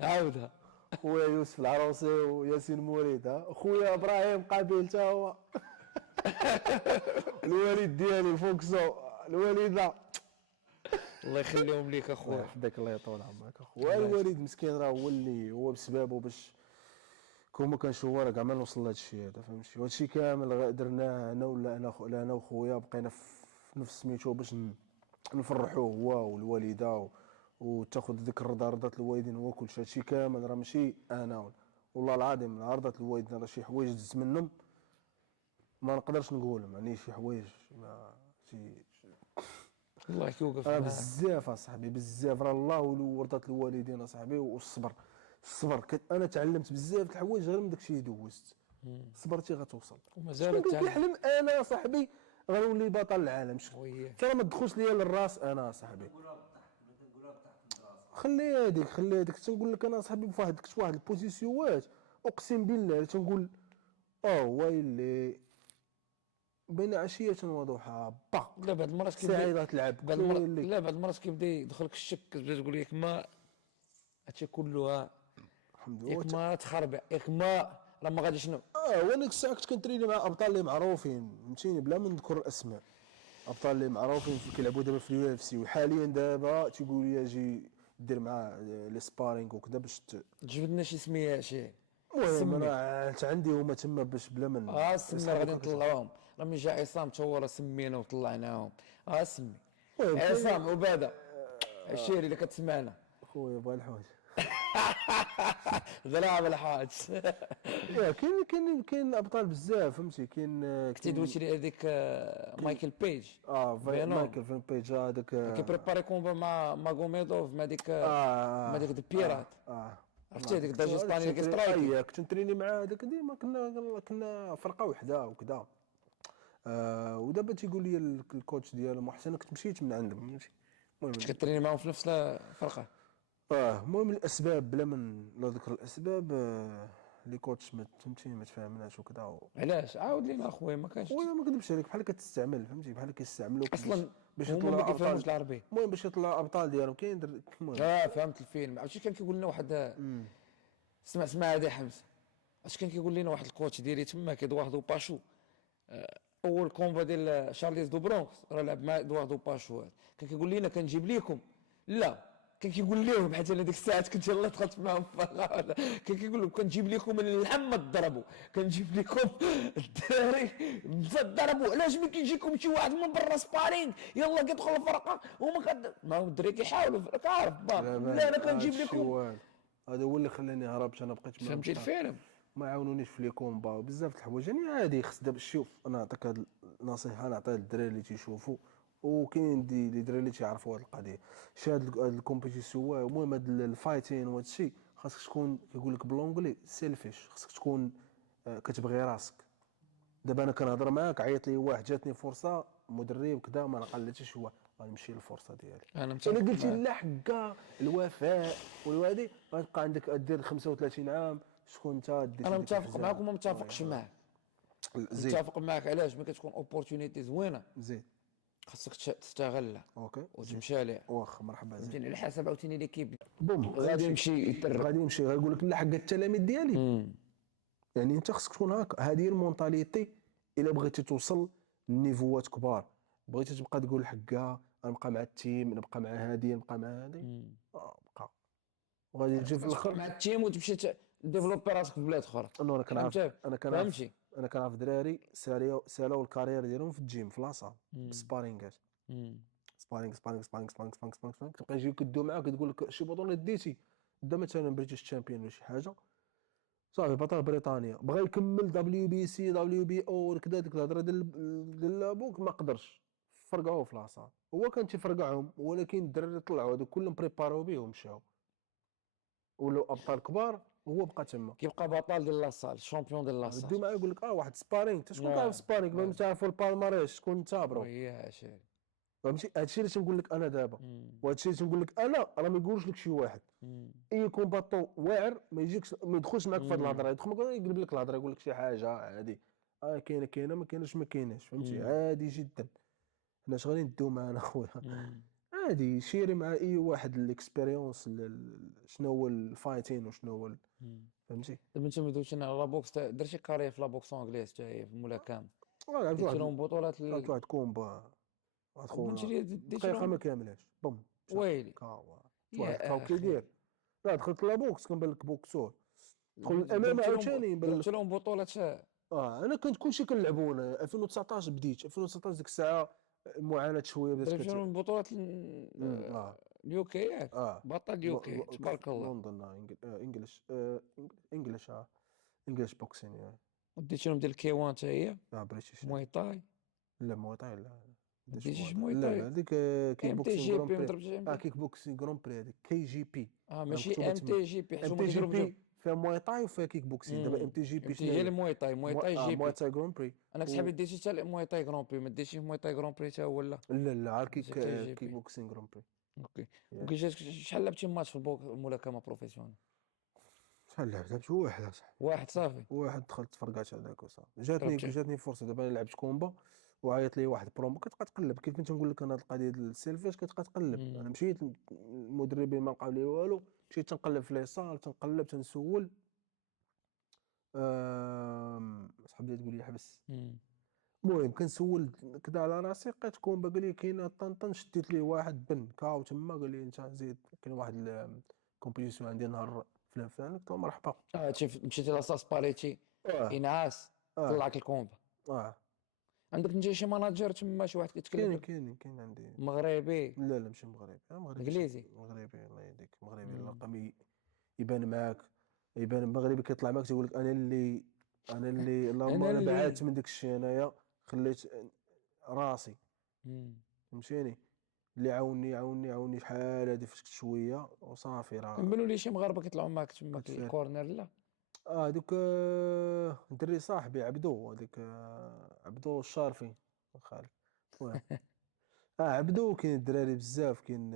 عاودها. خويا يوسف العروسي وياسين موريد، خويا ابراهيم قابيل تا هو. الوالد ديالي فوكسو، الوالده الله يخليهم ليك الله اخويا. يحفظك الله يطول عمرك اخويا. الوالد مسكين راه هو اللي هو بسببه باش كون ما كانش هو راه كاع ما نوصل لهذا الشيء هذا، فهمتي؟ وهذا الشيء كامل درناه انا ولا انا وخويا، بقينا في نفس سميتو باش نفرحوه هو والوالده وتاخذ ديك رضا الوالدين هو كلشي. هذا الشيء كامل راه ماشي انا والله العظيم، رضا الوالدين راه شي حوايج دزت منهم ما نقدرش نقولهم، يعني شي حوايج ما الله يوقف معاك. بزاف اصاحبي بزاف، راه الله ورضا الوالدين اصاحبي والصبر. انا تعلمت بزاف د الحوايج غير من داكشي اللي دوزت. صبرتي غتوصل. ومازال شكون كيحلم انا صاحبي غنولي بطل العالم؟ ترى ما تدخلش ليا للراس انا صاحبي. خلي هذيك تنقول لك انا صاحبي فواحد البوزيسيونات اقسم بالله تنقول هو اللي بين عشيه وضحاها لا بعد المرات ساعه تلعب. لا بعد المرات كيبدا يدخلك الشك، كتبدا تقول ياك ما هادشي كلها الحمد ياك لله. ما تخربع ياك ما راه ما غاديش وانا الساعه كنت كنتريني مع ابطال اللي معروفين فهمتيني بلا ما نذكر الاسماء. ابطال اللي معروفين كيلعبوا دابا في اليو اف سي، وحاليا دابا تيقول لي اجي دير معاه لي سبارينغ وكذا باش تجبدنا شي سميه شي. المهم انا عندي هما تما باش بلا من سمي غادي نطلعوهم. راه من جا عصام تا هو راه سمينا وطلعناهم. سمي عصام عباده الشيري اللي كتسمعنا خويا بغا الحوت. ضرب الحاج. كاين ابطال بزاف فهمتي. كاين كنتي دويتي لي هذيك مايكل بيج. مايكل فين بيج هذاك كيبريباري كومبا مع ماغوميدوف مع ديك ديك البيرات. عرفتي هذيك الداجستاني اللي كيسترايك. كنت نتريني مع هذاك ديما كنا فرقه وحده وكذا. ودابا تيقول لي الكوتش ديالو محسن كنت مشيت من عندهم فهمتي. المهم كنت كتريني معاهم في نفس الفرقه. المهم الاسباب بلا من لا ذكر الاسباب لي كوتش ما فهمتيني ما تفاهمناش وكذا. علاش؟ عاود لينا اخويا ما كانش. خويا ما كنذبش عليك بحال كتستعمل فهمتي بحال كيستعملوك اصلا باش هما ما كيفهموش العربي. المهم باش يطلعوا ابطال ديالهم كاين المهم. فهمت الفيلم. عرفتي كان كيقول لنا واحد اسمع هذا حمزه. اش كان كيقول لنا واحد الكوتش ديالي تما كيدواردو باشو. اول كومبا ديال شارليز دو برونكس راه لعب مع دواردو باشو. كان كيقول لنا كنجيب ليكم لا كان كيقول لهم حيت انا ديك الساعات كنت يلاه دخلت معاهم كان كيقول لهم كنجيب لكم اللحم ما تضربوا، كنجيب لكم الدراري تضربوا. علاش ما كيجيكم شي واحد من برا سبارينغ يلا كيدخل الفرقه وما ما هو الدراري كيحاولوا كعارف لا انا كنجيب لكم. هذا هو اللي خلاني هربت انا بقيت فهمتي الفيلم. ما عاونونيش في لي كومبا وبزاف د الحوايج يعني عادي. خص دابا شوف انا نعطيك هاد النصيحه نعطيها للدراري اللي تيشوفوا وكاين لي دراري اللي تيعرفوا هاد القضيه. شي هاد الكومبيتيسيون المهم هاد الفايتين وهاد الشيء خاصك تكون كيقول لك بالونجلي سيلفيش. خاصك تكون كتبغي راسك. دابا انا كنهضر معاك عيط لي واحد جاتني فرصه مدرب كذا ما نقال حتى شي واحد غنمشي للفرصه ديالي. انا متفق. الا قلتي لا حكا الوفاء والوادي غتبقى عندك دير 35 عام شكون انت دير. انا متفق معاك وما متفقش معاك. متفق معاك علاش ملي كتكون اوبورتونيتي زوينه زين خاصك تستغلها اوكي وتمشي عليها. واخا مرحبا زين. فهمتيني على حسب عاوتاني ليكيب بوم غادي يمشي غيقول لك لا حق التلاميذ ديالي. يعني انت خصك تكون هكا. هذه المونطاليتي الا بغيتي توصل لنيفوات كبار. بغيتي تبقى تقول حقها نبقى مع التيم نبقى مع هذه نبقى مع هذه بقى وغادي تجي في الاخر مع التيم وتمشي ديفلوبي راسك في بلاد اخرى. انا كنعرف فهمتي انا كنعرف دراري سالاو الكارير ديالهم في الجيم في لاصال بالسبارينغات. سبارينغ تبقى يجيو كدو معاك تقول لك شي بطوله ديتي دا مثلا بريتيش تشامبيون ولا شي حاجه صافي بطل بريطانيا بغى يكمل دبليو بي سي دبليو بي او كذا ديك الهضره ديال ابوك ما قدرش. فرقعوه في لاصال. هو كان تيفرقعهم ولكن الدراري طلعوا هذوك كلهم بريباراو به ومشاو ولاو ابطال كبار وهو بقى تما كيبقى بطل ديال لاصال شامبيون ديال لاصال. دو معاه يقول لك واحد سبارينغ انت شكون كان في سبارينغ ما تعرفوا البالماريس شكون انت برو. فهمتي هادشي اللي تنقول لك انا دابا وهادشي اللي تنقول لك انا راه ما يقولوش لك شي واحد. اي كومباتو واعر ما يجيكش ما يدخلش معاك في هاد الهضره. يدخل معاك يقلب لك الهضره يقول لك شي حاجه عادي كاينه ما كايناش ما كايناش فهمتي، مم. عادي جدا. حنا اش غادي نديو معانا خويا؟ مم. عادي شيري مع اي واحد الاكسبيريونس شنو هو الفايتين وشنو هو مم. فهمتي. دابا انت ما دويتش على لا بوكس، درتي كارير في لا بوكس انجليز حتى هي في الملاكمه، لعبت ديتي واحد لهم بطولات لعبت واحد كومبا، واحد وبنتي خونا لي ديتي دقيقه ما لهم. كاملاش بوم مشى ويلي كاو. واحد كاو يا اخي. كيدير. لا دخلت لا بوكس كنبان لك بوكسور، دخل الامام ضربتي لهم عاوتاني يبان ضربتي لك. لهم بطولات انا كنت كلشي كنلعبو. انا 2019 بديت 2019 ديك الساعه المعاناه شويه بدات ضربتي لهم بطولات اه اليو كي ياك، اه بطل اليو كي تبارك الله. لندن انجلش انجلش انجلش بوكسين وديتي لهم ديال الكي 1 حتى هي، بريتيش. موي تاي. لا موطاي لا ما داش ديتيش موطاي موي لا لا تاي. هذيك كيك ام تي بوكسين جي جرون بي ما بري. ضربتيش ام تي. كيك بوكسين جرون بري هذيك كي جي بي ماشي مكتوبه ام تما. تي جي بي حيت ام هما تي جي كيضربوا جنب. بي فيها موي تاي وفيها كيك بوكسين. دابا ام تي جي ام بي تي شنو هي هي؟ المواي تاي، موي تاي جي موي بي. تاي جرون بري. انا بصاحبي ديتي حتى المواي تاي غران بري، ما ديتيش موي تاي غران بري حتى هو لا. لا لا عاد ديتي كيك كي جي كيك بي. بوكسين جرون بري. اوكي. ياك. وكي جات شحال لعبتي ماتش في الملاكمه بروفيسيونيل؟ شحال لعبت واحد اصاحبي. واحد صافي. واحد دخلت تفرقعت هذاك وصافي. جاتني ضربتي. جاتني فرصه دابا انا لعبت كومبا وعيط لي واحد برومو. كتبقى تقلب كيف ما تنقول لك انا هاد القضيه ديال السيلفاش كتبقى تقلب. انا مم. مشيت المدربين ما لقاو لي والو، مشيت تنقلب في ليصال تنقلب تنسول. صاحبي تقول لي حبس. مم. المهم كنسول كدا على راسي لقيت كومبا قال لي كاينه طنطن. شديت ليه واحد بن كاو تما قال لي انت زيد كاين واحد الكومبيتيسيون عندي نهار فلان فلان. قلت له مرحبا. مشيتي لاصاص باليتي اه انعاس، اه طلعك الكومبا. اه عندك انت شي ماناجر تما، شي واحد كيتكلم لك كاين عندي. مغربي لا لا ماشي مغربي. انا مغربي انجليزي؟ مغربي الله يهديك. مغربي مم. الرقم يبان معاك. يبان المغربي كيطلع معاك تيقول لك انا اللي اللهم انا انا اللي. بعدت من داك الشيء انايا خليت راسي مم. فهمتيني. اللي عاوني شحال هادي فشكت شويه وصافي راه كنبانوا لي شي مغاربه كيطلعوا معاك تما كنت فيه. الكورنر لا. دوك دري صاحبي عبدو هذيك عبدو الشارفي خالي. المهم عبدو كاين الدراري بزاف. كاين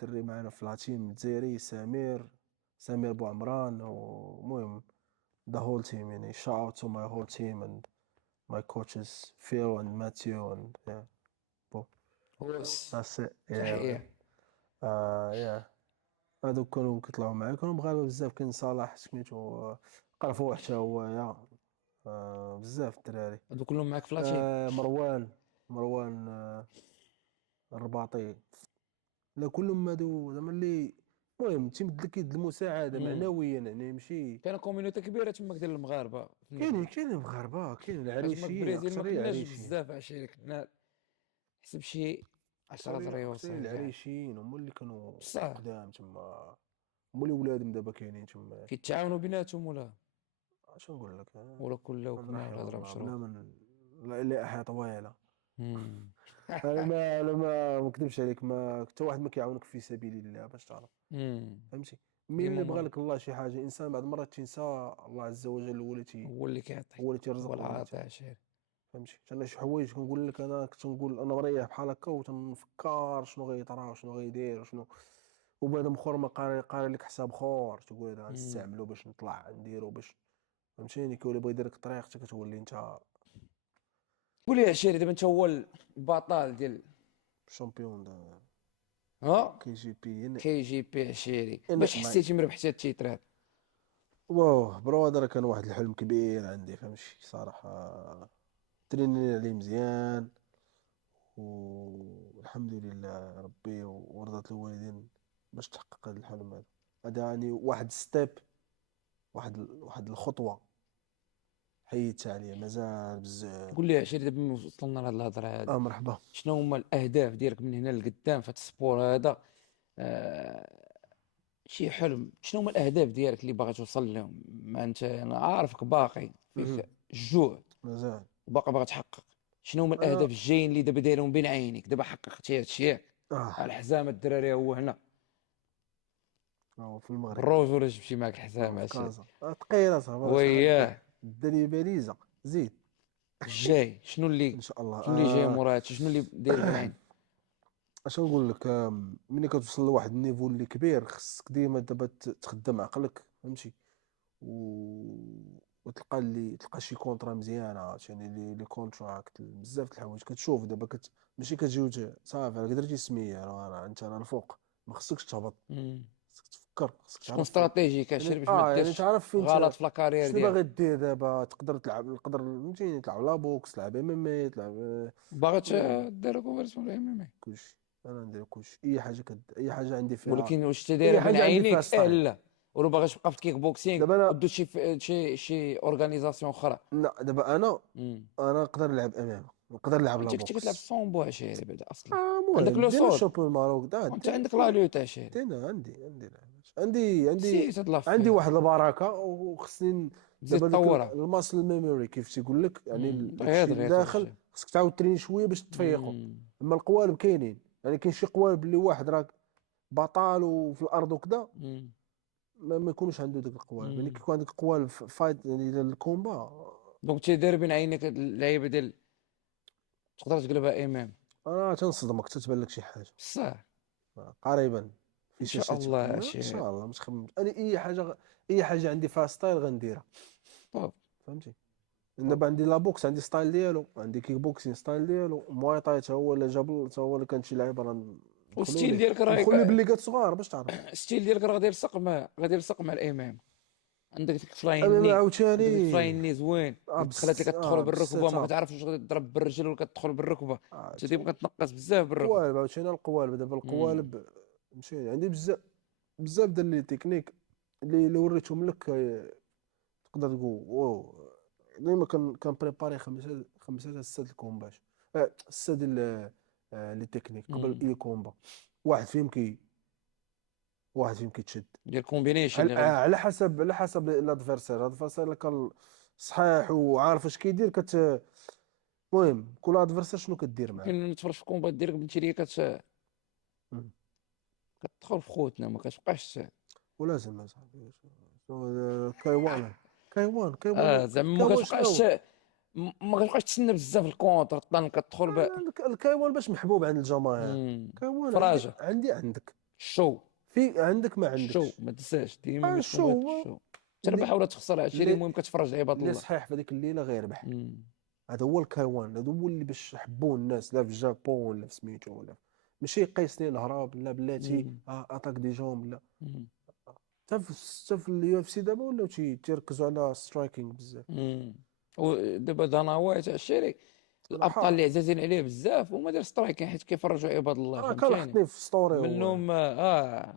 دري معنا في التيم الجزائري سمير بوعمران. ومهم the whole team يعني shout out to my whole team and my coaches Phil and Matthew and yeah bro هوس. that's it yeah man. تحيه. yeah هادوك كانوا كيطلعوا معايا كانوا مغاربة بزاف. كاين صلاح سميتو قرفوح حتى هو يا بزاف الدراري. هادو كلهم معاك في لاتيم؟ مروان الرباطي. لا كلهم هادو زعما اللي المهم تيمد لك يد المساعدة معنويا يعني ماشي. كاينه كوميونيتي كبيره تما ديال المغاربه في كاين المغرب. كاين المغاربة كاين حيت تما في العريشيين البرازيل ما أكثرية كناش عريشيين. بزاف عشيري، كنا حسب شي 10 دريو أكثرية صافي كاع. العريشيين هما اللي كانوا بصح قدام تما. هما اللي ولادهم دابا كاينين تما. كيتعاونوا بيناتهم ولا اش نقول لك ولا كل من وكما ولا رحم ضرب الله شروط. لا احياء طويله. مم. انا ما نكذبش عليك. ما حتى واحد ما كيعاونك في سبيل الله باش تعرف مم. فهمتي. ديما ملي بغى لك الله شي حاجه انسان بعض المرات تنسى الله عز وجل هو اللي كيعطي، هو اللي هو تيرزق العاطي عشيري. فهمتي. انا شي حوايج كنقول لك انا كنت نقول انا مريح بحال هكا وتنفكر شنو غيطرا وشنو غيدير وشنو. وبنادم اخر ما قاري لك حساب اخر تقول هذا مم. غنستعملو باش نطلع نديرو باش فهمتيني. كيولي بغى يدير لك الطريق حتى كتولي انت قول لي عشيري، دابا انت هو البطل ديال شامبيون ها كي جي بي هنا كي جي بي عشيري. هنا باش ماي. حسيتي من ربحتي هاد التيترات؟ واو برو هذا راه كان واحد الحلم كبير عندي فهمتي صراحة. تريني عليه مزيان والحمد لله ربي ورضات الوالدين باش تحقق هذا الحلم هذا. هذا يعني واحد ستيب واحد الخطوة حيدتها عليا مازال بزاف. قول لي عشيري، دابا ملي وصلنا لهاد الهضره هادي، مرحبا. شنو هما الاهداف ديالك من هنا لقدام في هاد السبور هذا؟ شي حلم، شنو هما الاهداف ديالك اللي باغي توصل لهم؟ ما انت انا عارفك باقي مهم. فيك الجوع مازال باغي تحقق. شنو هما انا الاهداف الجايين اللي دابا دايرهم بين عينيك؟ دابا حققتي هادشي ياك، اه الحزام الدراري هو هنا هو في المغرب بالروج، ولا جبتي معاك الحزام في عشيري؟ كازا ثقيلة صاحبي راه شحال وياه داني باليزة زيد الجاي شنو ان اللي، شاء الله. شنو اللي جاي مورا هادشي؟ شنو اللي داير بين عينك؟ اش نقول لك ملي كتوصل لواحد النيفو اللي كبير خصك ديما دابا تخدم عقلك فهمتي. و تلقى شي كونطرا مزيانه، يعني لي كونتراكت بزاف د الحوايج كتشوف دابا ماشي كتجيو صافي راك درتي سميه، راه انت انا الفوق، ما خصكش تهبط، مم. خصك تفكر، خصك تكون تعرف استراتيجي يعني باش ما يعني ديرش تعرف فين غلط في لاكارير شنو ديالك. باغي دير دابا. تقدر تلعب، تقدر فهمتيني تلعب لا بوكس، تلعب ام ام اي، تلعب باغي المهم دير كونفرسيون للام ام اي. كلشي. انا ندير كلشي، اي حاجه اي حاجه عندي فيها، ولكن واش اي تدير بين حاجه عندي فيها عينيك؟ ستايل. لا. ولا باغي تبقى في الكيك بوكسينغ دابا انا ودوز شي اورغانيزاسيون اخرى؟ لا دابا انا مم. انا نقدر نلعب امامه، نقدر نلعب لا انت كنتي كتلعب بوكس. السومبو عشيري بعدا اصلا. عندك المهم لو دينا سول الشامبيون الماروك وانت عندك لا لوت عشيري. دينا عندي سيت هاد لافير. واحد البركه وخصني تزيد دابا ديك تطورها. الماسل ميموري كيف تيقول لك، يعني دغيا داكشي اللي دغيا داخل توجه. خصك تعاود تريني شويه باش تفيقو. اما القوالب كاينين، يعني كاين شي قوالب اللي واحد راك بطال وفي الارض وكذا ما يكونش عنده ديك القوالب، يعني كيكون عندك قوالب فايت يعني للكومبا. دونك تيدير بين عينيك هاد اللعيبه ديال تقدر تقلبها امام. انا تنصدمك تتبان لك شي حاجه بصح قريبا في ان شاء شاشه الله ان عشيري. شاء الله ما تخممش. انا اي حاجه عندي فيها ستايل غنديرها، طب فهمتي. طب دابا عندي لا بوكس عندي ستايل ديالو، عندي كيك بوكسين ستايل ديالو، مواي تاي حتى هو اللي حتى هو اللي كان شي لعيبه راه ندخلوا والستيل ليه، ديالك ندخل ليه راه باللي كات صغار باش تعرف. الستيل ديالك راه غادي يلصق مع الامام. عندك ديك اما الفلاين ما ني. عندك ديك عاوتاني الفلاين ني زوين، ديك الدخلات اللي كتدخل بالركبه بالسيت ما اب كتعرفش واش غادي تضرب بالرجل ولا كتدخل بالركبه. انت عاوتاني ديما كتنقص بزاف بالركبه. القوالب، عاوتاني القوالب دابا مم. القوالب مشي عندي بزاف ديال لي تكنيك اللي وريتهم لك تقدر تقول واو. ديما كان بريباري خمسة ستة الكومباج، ستة ديال لي تكنيك قبل مم. اي كومبا. واحد فيهم كي واحد فيهم كيتشد ديال كومبينيشن على اللي غادي. على حسب الادفيرسير اللي كان صحيح وعارف اش كيدير المهم كل ادفيرسير شنو كدير معاه. كاين نتفرج في الكومبات ديالك بنتي ليا مم. كتدخل في خوتنا ما كتبقاش. ولازم صاحبي كايوان زعما ما كايوان كتبقاش شنو ما كتبقاش تسنى بزاف الكونتر طن كتدخل الكايوان باش محبوب عند الجماهير. كايوان فراجة. عندك الشو. في عندك ما الشو عندكش. ما تنساش ديما باش شو كومبات الشو. تربح اللي ولا تخسر عشيري اللي المهم كتفرج عباد اللي الله. صحيح في هذيك الليله غيربح. مم. هذا هو الكيوان، هذا هو اللي باش حبوه الناس، لا في الجابون ولا في سميتو ولا ماشي قيس ليه الهراب لا بلاتي مم. اتاك دي جوم لا. مم. حتى في اليو اف سي دابا ولاو تيركزوا على سترايكينغ بزاف. مم. ودابا دانا وايت عشيري الابطال اللي عزازين عليه بزاف وما دار سترايكين حيت كيفرجوا عباد الله راه كان فهمتيني. حطني في ستوري هو. منهم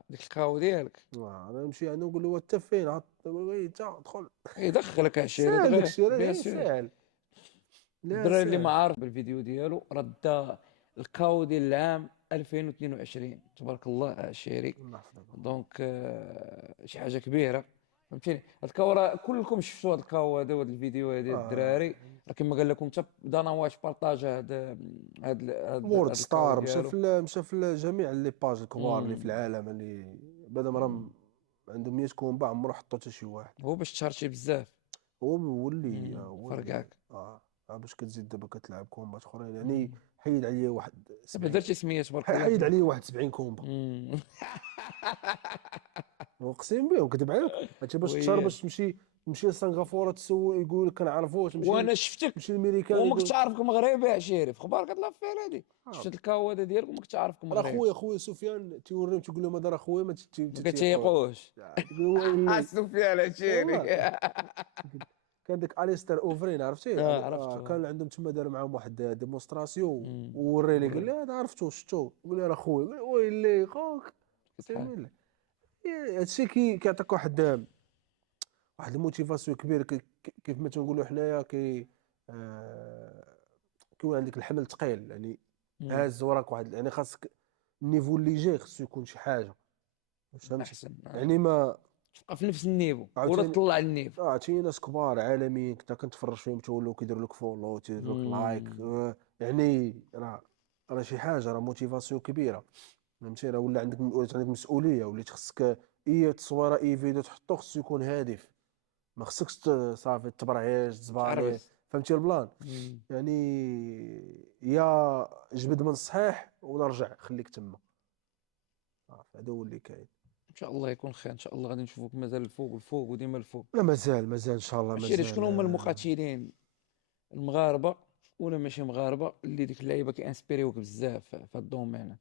ديك الكاو ديالك انا نمشي عنده نقول له انت فين انت دخل. يدخلك عشيري ساهل دغيا داكشي بيان راه سور. ساهل. لا الدراري اللي ما ساهل. عارف بالفيديو ديالو رد الكاو ديال العام 2022 تبارك الله عشيري. الله يحفظك. دونك شي حاجه كبيره فهمتيني. هاد الكاو راه كلكم شفتوا هاد الكاو هذا وهاد الفيديو هذا ديال آه. الدراري. راه كما قال لكم حتى دانا واش بارطاجا وورد هاد الكاو ستار مشى ديالو. في جميع لي باج الكبار اللي في مم. العالم اللي بعد ما عندهم 100 كومبا عمره حطوا حتى شي واحد. هو باش تشهر شي بزاف. هو اللي فرقاك. باش كتزيد دابا كتلعب كومبات اخرين يعني حيد عليا واحد دابا 70 درتي سميه تبارك الله حيد عليا واحد 70 كومبا. مم. اقسم به وكذب عليكم هادشي باش تشهر وي. باش تمشي لسنغافوره تسول يقول لك كنعرفوه وانا شفتك تمشي للميريكان وما كنتش يقول عارفك مغربي عشيري في اخبارك هاد لافير هادي. آه. شفت الكاو هذا ديالك وما كنتش عارفك راه مغربي. خويا سفيان تيوريهم تيقول لهم هذا راه خويا ما ما تتيقوش. كتيقوش. تقول هو اللي سفيان عشيري. والله كان داك اليستر اوفرين عرفتي عرفته. كان عندهم تما دار معاهم واحد ديمونستراسيون مم. ووريني قال لي هذا عرفتو شفتو قول لي راه خويا قال لي ويلي خوك كتحال. سمي الله. هادشي كيعطيك واحد الموتيفاسيون كبير كيف ما تنقولوا حنايا كيكون عندك الحمل ثقيل يعني هاز وراك واحد يعني خاصك النيفو اللي جاي خصو يكون شي حاجه فهمتي احسن يعني ما تبقى في نفس النيفو ولا عاوتاني تطلع النيفو. عرفتي ناس كبار عالميين كنت كنتفرج فيهم تولوا كيديروا لك فولو تيديروا لك لايك يعني راه شي حاجه راه موتيفاسيون كبيره فهمتي راه ولات عندك مسؤوليه وليت خصك اي تصويره اي فيديو تحطو خصو يكون هادف ما خصكش صافي تبرعيش تزبالي تعربس. فهمتي البلان يعني يا جبد من الصحيح ولا رجع خليك تما هذا هو اللي كاين. ان شاء الله يكون خير، ان شاء الله غادي نشوفوك مازال الفوق والفوق وديما الفوق. لا مازال ان شاء الله الشيري شكون هما مازال. المقاتلين المغاربه ولا ماشي مغاربه اللي ديك اللعيبه كيانسبيريوك بزاف في هاد الدومين؟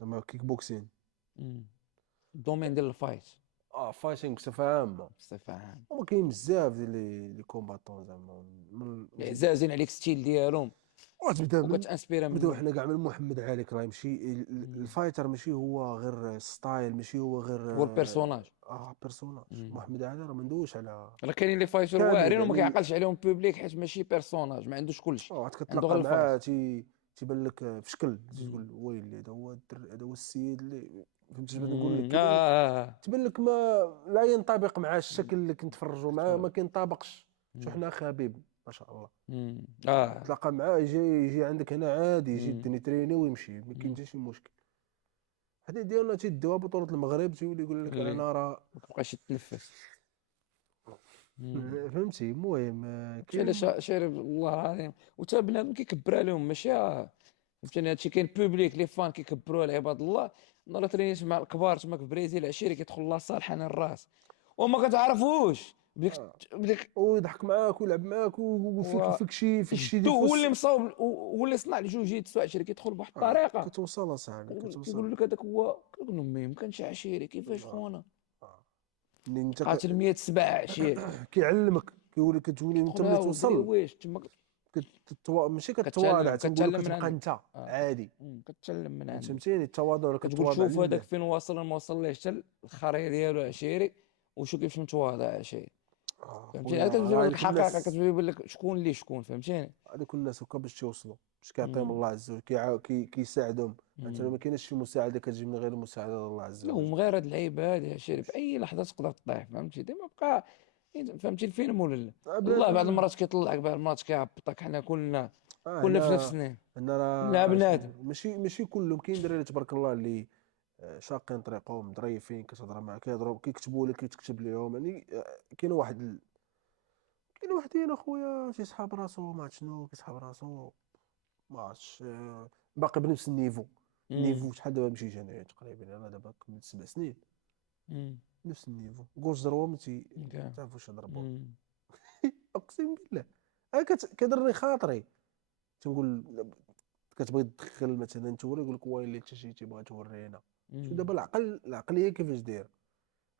زعما كيك بوكسين. الدومين ديال الفايت فايتينغ بصفه عامه. بصفه عامه، هما كاين بزاف ديال لي كومباتون زعما يعني زازين عليك ستيل ديالهم تبدا وكتانسبيرا نبداو منهم. حنا كاع من محمد علي راه ماشي الفايتر، ماشي هو غير ستايل، ماشي هو غير هو البيرسوناج. بيرسوناج. محمد علي راه ما ندويش على راه كاينين لي فايتر كامل واعرين وما يعني. كيعقلش عليهم بوبليك حيت ماشي بيرسوناج، ما عندوش كلشي، عاد عنده كتلاقى غير معاه الفايت. تيبان لك في شكل، تقول ويلي هذا هو هذا هو السيد اللي فهمتي باش نقول لك تبان لك ما لا ينطبق مع الشكل اللي كنتفرجوا معاه، ما كينطبقش. شو حنا خبيب ما شاء الله تلاقى معاه يجي عندك هنا عادي، يجي يديني تريني ويمشي، ما كاين حتى شي مشكل. حنا ديالنا تيديوها بطولة المغرب تيولي يقول لك اللي انا راه ما كيبقاش يتنفس. فهمتي. المهم مشى علاش شارب والله العظيم، وتا بنادم كيكبر عليهم ماشي فهمتني. هادشي كاين بوبليك لي فان كيكبروا على عباد الله. نهار ترينيت مع الكبار تما في بريزيل عشيري كيدخل لاصال حنان الراس وما كتعرفوش بديك ويضحك معاك ويلعب معاك وفيك شي جدو هو اللي مصاوب، هو اللي صنع الجوجيتسو. عشيري كيدخل بواحد الطريقه كتوصل اصاحبي كيقول لك هذاك هو، كنقول لهم ما يمكنش عشيري كيفاش خونا منين انت قاتل 100 سبع عشيري كيعلمك كتولي انت كتدخل ملي ودري توصل واش تما ماشي كتواضع، تنقول لك كتعلم من كتبقى عنده. انت عادي. كتعلم من عنده. فهمتيني التواضع ولا كتقول كتواضع شوف هذاك لله. فين واصل ما وصلش حتى الخريه ديالو عشيري، وشوف كيفاش متواضع عشيري. فهمتيني، خويا هذا كتبان راه لك هذوك الحقيقه، الناس، كتبان لك شكون اللي شكون. فهمتيني. هذوك الناس هكا باش توصلوا، باش كيعطيهم الله عز وجل كيساعدهم. انت ما كاينش شي مساعده كتجي من غير المساعده ديال الله عز لا وجل. ومن غير هاد اللعيبه هادي عشيري في اي لحظه تقدر تطيح. فهمتي ديما بقى فهمتي الفيلم ولا لا؟ الله بعض بنادم المرات كيطلعك، بعض المرات كيهبطك. حنا كلنا في نفس هنا السنين، كلنا راه بنادم. ماشي كلهم. كاين دراري تبارك الله اللي شاقين طريقهم ظريفين، كتهضر معاه كيهضروا كيكتبوا لك كتكتب لهم يعني. كاين واحد كاين واحدين اخويا تيسحاب راسو ما عرفت شنو، كيسحاب راسو ما عرفتش باقي بنفس النيفو. النيفو شحال دابا مشيت انايا تقريبا، انا دابا كملت 7 سنين نفس النيفو. كوش ضربه ما تعرفوش ضربوا. اقسم بالله انا كضرني خاطري. تنقول كتبغي تدخل مثلا توري، يقول لك ويلي انت شي تيبغى تورينا. شوف دابا العقليه كيفاش دايره.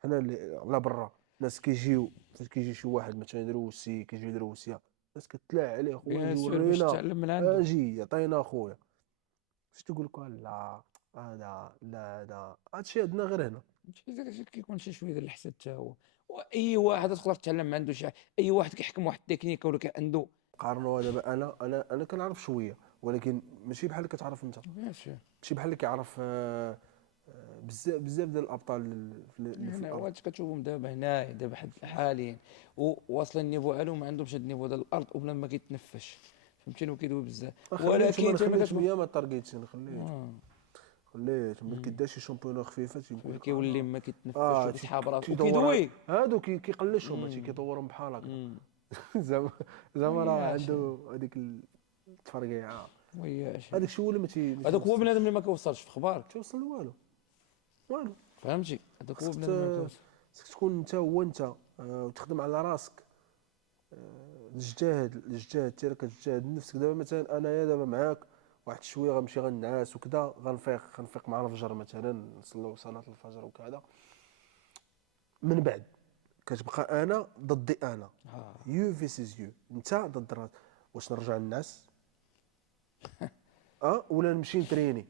حنا على برا الناس كيجيو فاش كيجي شي واحد مثلا روسي كيجي من روسيا، الناس كتلاعب عليه خويا بيان يجي سور باش ورينا تتعلم من عنده. اجي يعطينا اخويا. فاش تقول لك لا هذا لا هذا هادشي عندنا غير هنا. كيكون شي شويه ديال الحسد حتى هو. واي واحد تقدر تتعلم من عنده شي اي واحد كيحكم واحد التكنيك ولا عنده. قارنوا دابا انا كنعرف شويه، ولكن ماشي بحال اللي كتعرف انت. ماشي ماشي بحال اللي كيعرف بزاف ديال الابطال اللي في هنا الارض. واش كتشوفهم دابا هنايا دابا حاليا واصلين النيفو عالو ما عندهمش هاد النيفو ديال الارض وبلا ما كيتنفش. فهمتيني وكيدوي بزاف. ولكن ولكن ما انت ملي خليتش كتكون ميا ما تارجيتش خليت ملي كيدير شي شامبيون خفيفه تيقول لك كيولي ما كيتنفسش وكيسحاب راسو تيدور وكيدوي. هادو كيقلشهم هادشي كيطورهم بحال هكا. زعما راه عنده هذيك التفرقيعه. وياش هذاك الشيء هو اللي ما هذاك هو بنادم اللي ما كيوصلش في خبارك. توصل لوالو والو. فهمتي هذاك هو خصك بنادم اللي ما كيوصل. خصك تكون انت هو انت وتخدم على راسك. الجهاد تيرك كتجاهد نفسك. دابا مثلا انايا دابا معاك واحد شويه غنمشي غنعس وكذا، غنفيق مع الفجر مثلا نصليو صلاه الفجر وكذا. من بعد كتبقى انا ضدي انا. يو فيسيز يو، انت ضد راسك. واش نرجع للناس ولا نمشي نتريني؟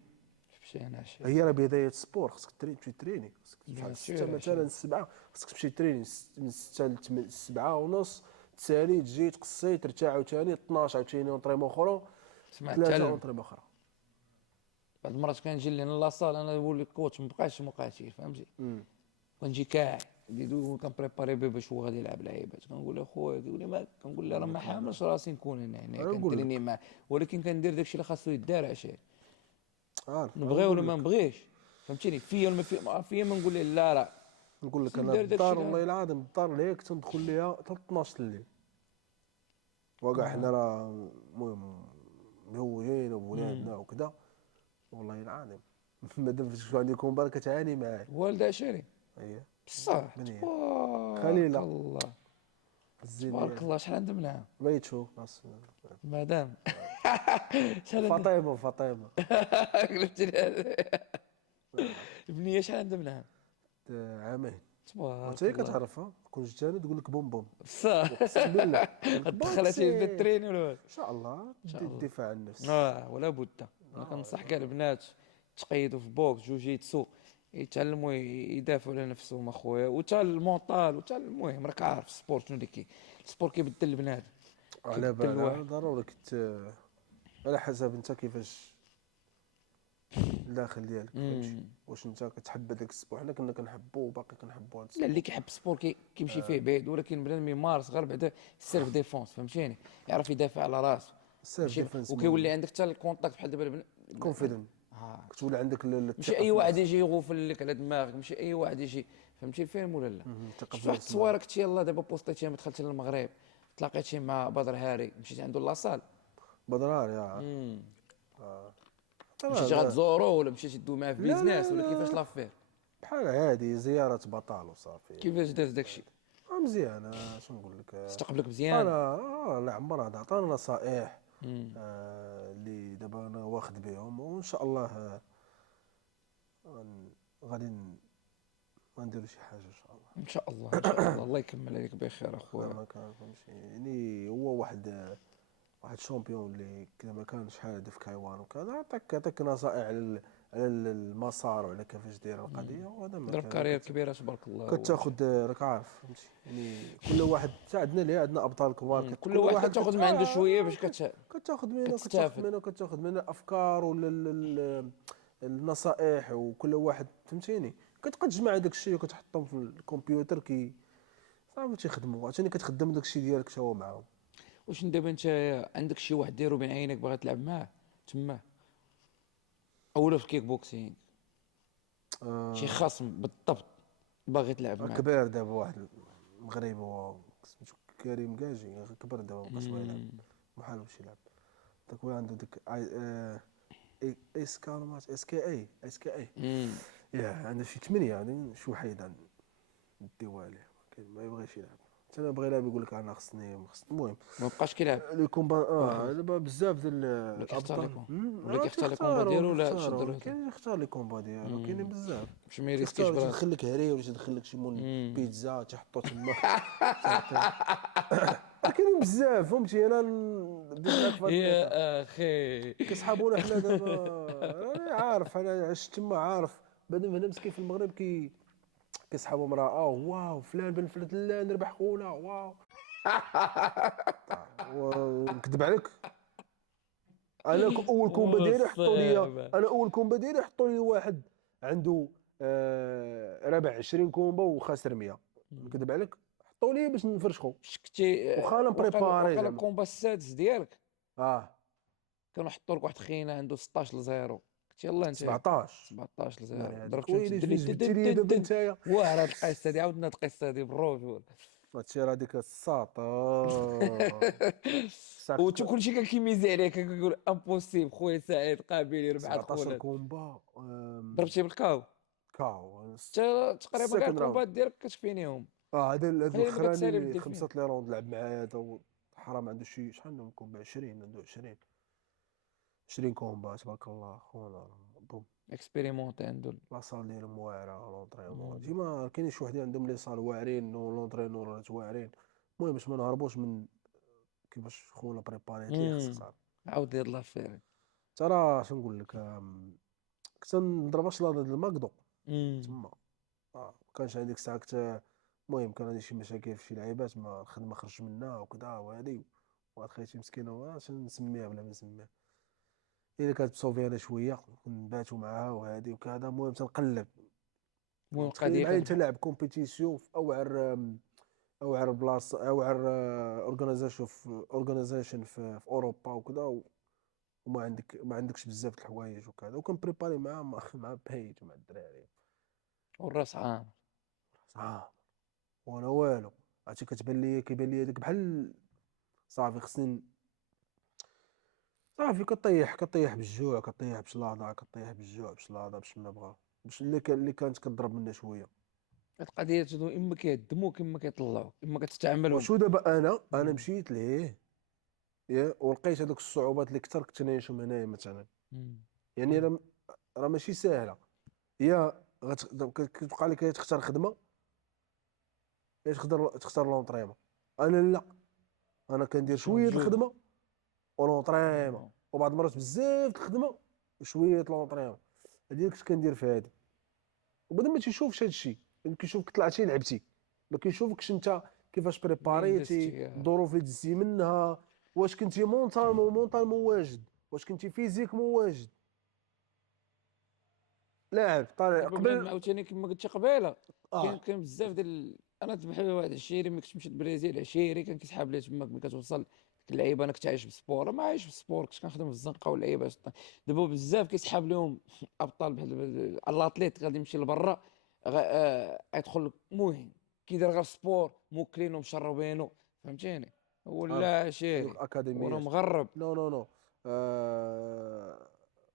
مشينا شي هي راه بدايه السبور. خصك تمشي تريني. خصك تمشي بيان 6 سور مثلا 7. خصك تمشي تريني من 6 ل 7 ونص. تسالي تجي تقصي ترتاح عاوتاني 12 عاوتاني اونطريمون اخرى سمعت 3 تعلم. اونطريمون اخرى. بعض المرات كنجي لهنا لاصال انا نقول لك كوتش ما بقاش مقاتل. فهمتي كنجي كاع كنبريباري بيه باش هو غادي يلعب لعيبات. كنقول له خويا كيقول لي ما كنقول له راه ما حاملش راسي نكون هنا كنتريني معاه، ولكن كندير داكشي اللي خاصو يدار. عشير نبغي ولا ما نبغيش. فهمتيني فيا ولا ما فيا ما نقول له لا راه نقول لك انا ندير داكشي الدار والله العظيم الدار ليك تندخل ليها حتى 12 الليل. وكاع حنا راه المهم مزوجين وبولادنا وكذا والله العظيم مادام شكون عندي كومبار كتعاني معاه. والده عشري هي بصح. من هي تبارك خليلة الله، تبارك الزينية الله. شحال عندها منها بغيت تشوف ناس. مدام؟ شحال عندها؟ فاطمة قلت لي البنيه شحال عندها منها؟ عامين. وانت تبارك هي الله. كتعرفها كون جيت انا تقول لك بوم بوم. بصح. اقسم بالله تقول لك دخلها شي بدا بوكسي ان التريني ولا؟ شاء الله شاء الله. الدفاع عن النفس. ولا بد. انا اه كنصح كاع البنات تقيدوا في بوكس جوجيتسو، يتعلموا يدافعوا على نفسهم اخويا، وتا المونطال وتا المهم راك عارف السبور شنو اللي السبور كيبدل البنات، على كيبدل بالها الواحد. ضروري على حسب انت كيفاش الداخل ديالك فهمتي. مم. واش انت كتحب هذاك السبور، حنا كنا كنحبو وباقي كنحبو هذا لا، اللي السبور. كيحب السبور كيمشي فيه بعيد، ولكن بنادم يمارس غير بعدا السيلف ديفونس، فهمتيني، يعرف يدافع على راسه. السيلف ماشي ديفنس وكيولي مهم. عندك حتى الكونتاكت بحال دابا كونفيدنت كتولي عندك ماشي الثقه اي في واحد النفس. يجي يغوفل لك على دماغك، ماشي اي واحد يجي، فهمتي الفيلم ولا لا؟ الثقه شفت في واحد النفس التصويره مهم. كنت يلاه دابا بوسطيتيها ملي دخلت للمغرب، تلاقيتي مع بدر هاري، مشيتي عنده لاصال. بدرار يا امم ترى مشيتي هذا. غتزورو ولا مشيتي دوي معاه في لا لا بيزنس ولا كيفاش لا لافير؟ بحال هادي زياره بطال وصافي. كيفاش داز داكشي؟ مزيان شنو نقول لك استقبلك مزيان؟ عطانا لا عمر هذا عطانا نصائح امم اللي دابا انا واخد بهم، وان شاء الله غادي غنديروا شي حاجه ان شاء الله. ان شاء الله ان شاء الله، الله يكمل عليك بخير اخويا. ما كان فهمتي يعني هو واحد شامبيون اللي كذا ما كان شحال هذا في كايوان وكذا، عطاك نصائح على المسار وعلى كيفاش داير القضيه، وهذا ما ضرب كان كارير كبيره تبارك الله كتاخد راك عارف فهمتي يعني كل واحد حتى عندنا اللي عندنا ابطال كبار كل كل واحد واحد كتاخذ من عنده شويه باش كتستافد. كتاخد منه افكار ولا النصائح، وكل واحد فهمتيني كتبقى تجمع داك الشيء وكتحطهم في الكمبيوتر صافي تيخدموا عشان كتخدم داك الشيء ديالك تا هو معاهم. واش دابا انت عندك شي واحد دايرو بين عينيك باغي تلعب معاه تما، اولا في الكيك بوكسينغ شي آه خصم بالضبط باغي تلعب معاه؟ كبير دابا واحد مغربي هو سميتو كريم كاجي كبر دابا مابقاش بغا يلعب، محال باش يلعب. داك هو عنده ديك اس كالمات اس كي اي امم يا عنده شي 8 يعني شي وحيد نديوها عليه، ما يبغيش يلعب. حتى انا بغى يلعب يقول لك انا خصني المهم ما بقاش كيلعب لي كومبا واخا، دابا بزاف ديال ولا كيختار الابطال لكم، ولا كيختار لي كومبا تيختاروا ديالو ولا تشد له؟ كاين اللي يختار لي كومبا ديالو، كاينين بزاف باش ما يريسكيش تيختار براسو. تدخل لك هري ولا تدخل لك شي مول امم بيتزا تحطو تما كاينين بزاف فهمتي. انا بديت معاك في هاد النقطه يا اخي. كيصحابونا حنا دابا انا عارف انا عشت تما عارف بنادم هنا مسكين في المغرب كيسحبوا امراه واو فلان بن فلان ربح خونا واو ونكذب عليك. اول كومبا ديالي حطوا لي والصعبة. انا اول كومبا ديالي حطوا لي واحد عنده رابح 20 كومبا وخاسر 100 نكذب عليك، حطوا لي باش نفرشخو شكتي وخا انا بريباري وقال زعما. الكومبا السادس ديالك اه كانوا حطوا لك واحد خينا عنده 16 ل 0، قلت يلاه انت 17 17 ل 0 ناري هذيك ضربتو انت ويلي الدري فين جبتي لي دابا نتايا. واه هاد القصه هادي عاودنا القصه هادي بالرجوله. هادشي راه ديك الساط وتو كلشي كان كيميزي عليك كيقول امبوسيبل خويا سعيد قابل يربح هاد 17 خونا. كومبا ضربتي بالكاو كاو حتى تقريبا كاع السكند راوند. الكومبات ديالك كتفينيهم. هذا هي اللي بغيت الاخراني تسالي اللي بدي فيه خمسة لي راوند لعب معايا هذا حرام عنده شي شحال عنده كومبا 20 عنده 20 كومبا تبارك الله خونا بوم. اكسبيريمونتي عنده. لا صال ديالهم واعره لونطريمون ديما كاينين شي وحدين عندهم لي صال واعرين ولونطرينورات واعرين. المهم باش ما نهربوش من كيفاش خونا بريباريت ليه خصك تعرف. عاود هاد لافير. ترى شنو نقول لك كنت نضرب اش ضد الماكدو تما ما كانش عندي ديك الساعه المهم كان عندي شي مشاكل في شي لعيبات ما الخدمه خرج منها وكذا وهادي وهاد خيتي مسكينه واش نسميها بلا ما نسميها هي اللي كانت تصوفي انا شويه نباتوا معاها وهادي وكذا. المهم تنقلب المهم تخيل القضيه معايا انت كتبان. لاعب كومبيتيسيون في اوعر بلاصه اوعر اورغانيزيشن في اوروبا وكذا وما عندكش بزاف د الحوايج وكذا وكان بريباري مع بيج مع الدراري والراس عام. صعب وانا والو. عرفتي كيبان لي هذيك بحال صافي خصني صافي كطيح بالجوع، كطيح بشلاضه، كطيح بالجوع بشلاضه باش ما بغا، باش اللي كانت كضرب منا شويه. هاد القضيه تدو اما كيهدموك اما كيطلعوك اما كتستعملهم. وشو دابا انا مم. مشيت ليه ولقيت هذوك الصعوبات اللي كثر كنت نعيشهم هنايا مثلا. مم. يعني راه ماشي ساهله. يا كتبقى لك يا تختار خدمه يا تختار لونطريمون. انا لا، انا كندير شويه جوج. الخدمه ولونطريمون، وبعض المرات بزاف د الخدمه وشويه لونطريمون. هذه اللي كنت كندير في هذه. وبدا ما تيشوفش هذا الشيء، كيشوفك طلعتي لعبتي، ما كيشوفكش انت كيفاش منين بريباريتي، دزتي الظروف اللي دزتي منها، واش كنتي مونطالمون واجد، واش كنتي فيزيكمون واجد. لاعب طالع دابا بنادم قبل. عاوتاني كما قلتي قبيله. كاين اه كاين بزاف ديال انا بحال واحد عشيري ملي كنت مشيت للبرازيل، عشيري كان كيسحاب لي تما ملي كتوصل ديك اللعيبه. انا كنت عايش بالسبور، ما عايش بالسبور، كنت كنخدم في الزنقه واللعيبه. دابا بزاف كيسحاب لهم ابطال بحال الاتليت غادي يمشي لبرا، يدخل المهم كيدير غير سبور موكلينو مشربينو، فهمتيني، عارف ولا هذوك عشيري وانا الاكاديميات. مغرب. نو نو نو.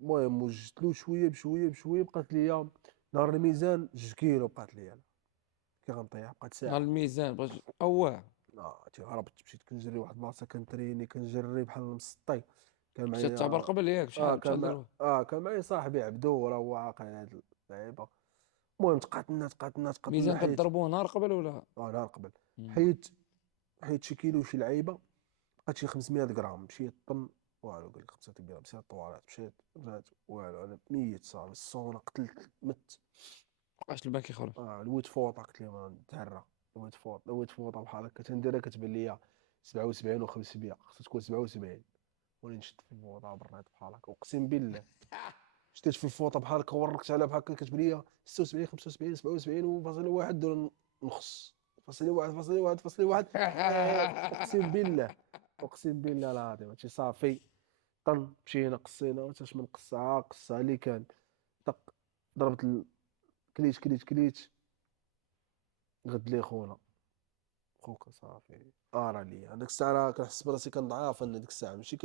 المهم وجدت له شويه بشويه بشويه، بقات ليا نهار الميزان 2 كيلو بقات ليا أنا. كي غنطيح بقات نهار ساعه. الميزان بغيت اواه. هربت مشيت كنجري واحد البلاصه كنتريني كنجري بحال المسطي. كان مشيت تعبر معايا قبل ياك شحال ديال وقت. كان معايا صاحبي عبدو، راه هو عاقل هاد اللعيبه. المهم تقاتلنا ميزان حيت كضربوه نهار قبل ولا؟ نهار قبل. مم. حيت شي كيلو شي لعيبه، بقات شي 500 غرام، مشيت طن والو، قال لك 500 غرام، مشيت الطواليت، مشيت رجعت والو، انا ميت صافي، السونا قتلت مت. مبقاش الماء كيخرج. الويت فوطه قلت لهم نتهرى. الويت فوطه بحال هكا تنديرها كتبان ليا 77 و500، خصها تكون 77. ولين شدت في الفوطه برات بحال هكا، اقسم بالله شديت في الفوطه بحال هكا وركت عليها بحال هكا كتبان ليا 76 75 77 وفاصل واحد دون نخص، فاصل واحد فاصل واحد فاصل واحد. اقسم بالله، اقسم بالله العظيم هادشي صافي. طن مشينا قصينا حتى من قصها اللي كان طق. ضربت كليت غد لي خونا. خوك صافي ارى لي هذيك الساعه راه كنحس براسي كنضعف. انا ديك الساعه ماشي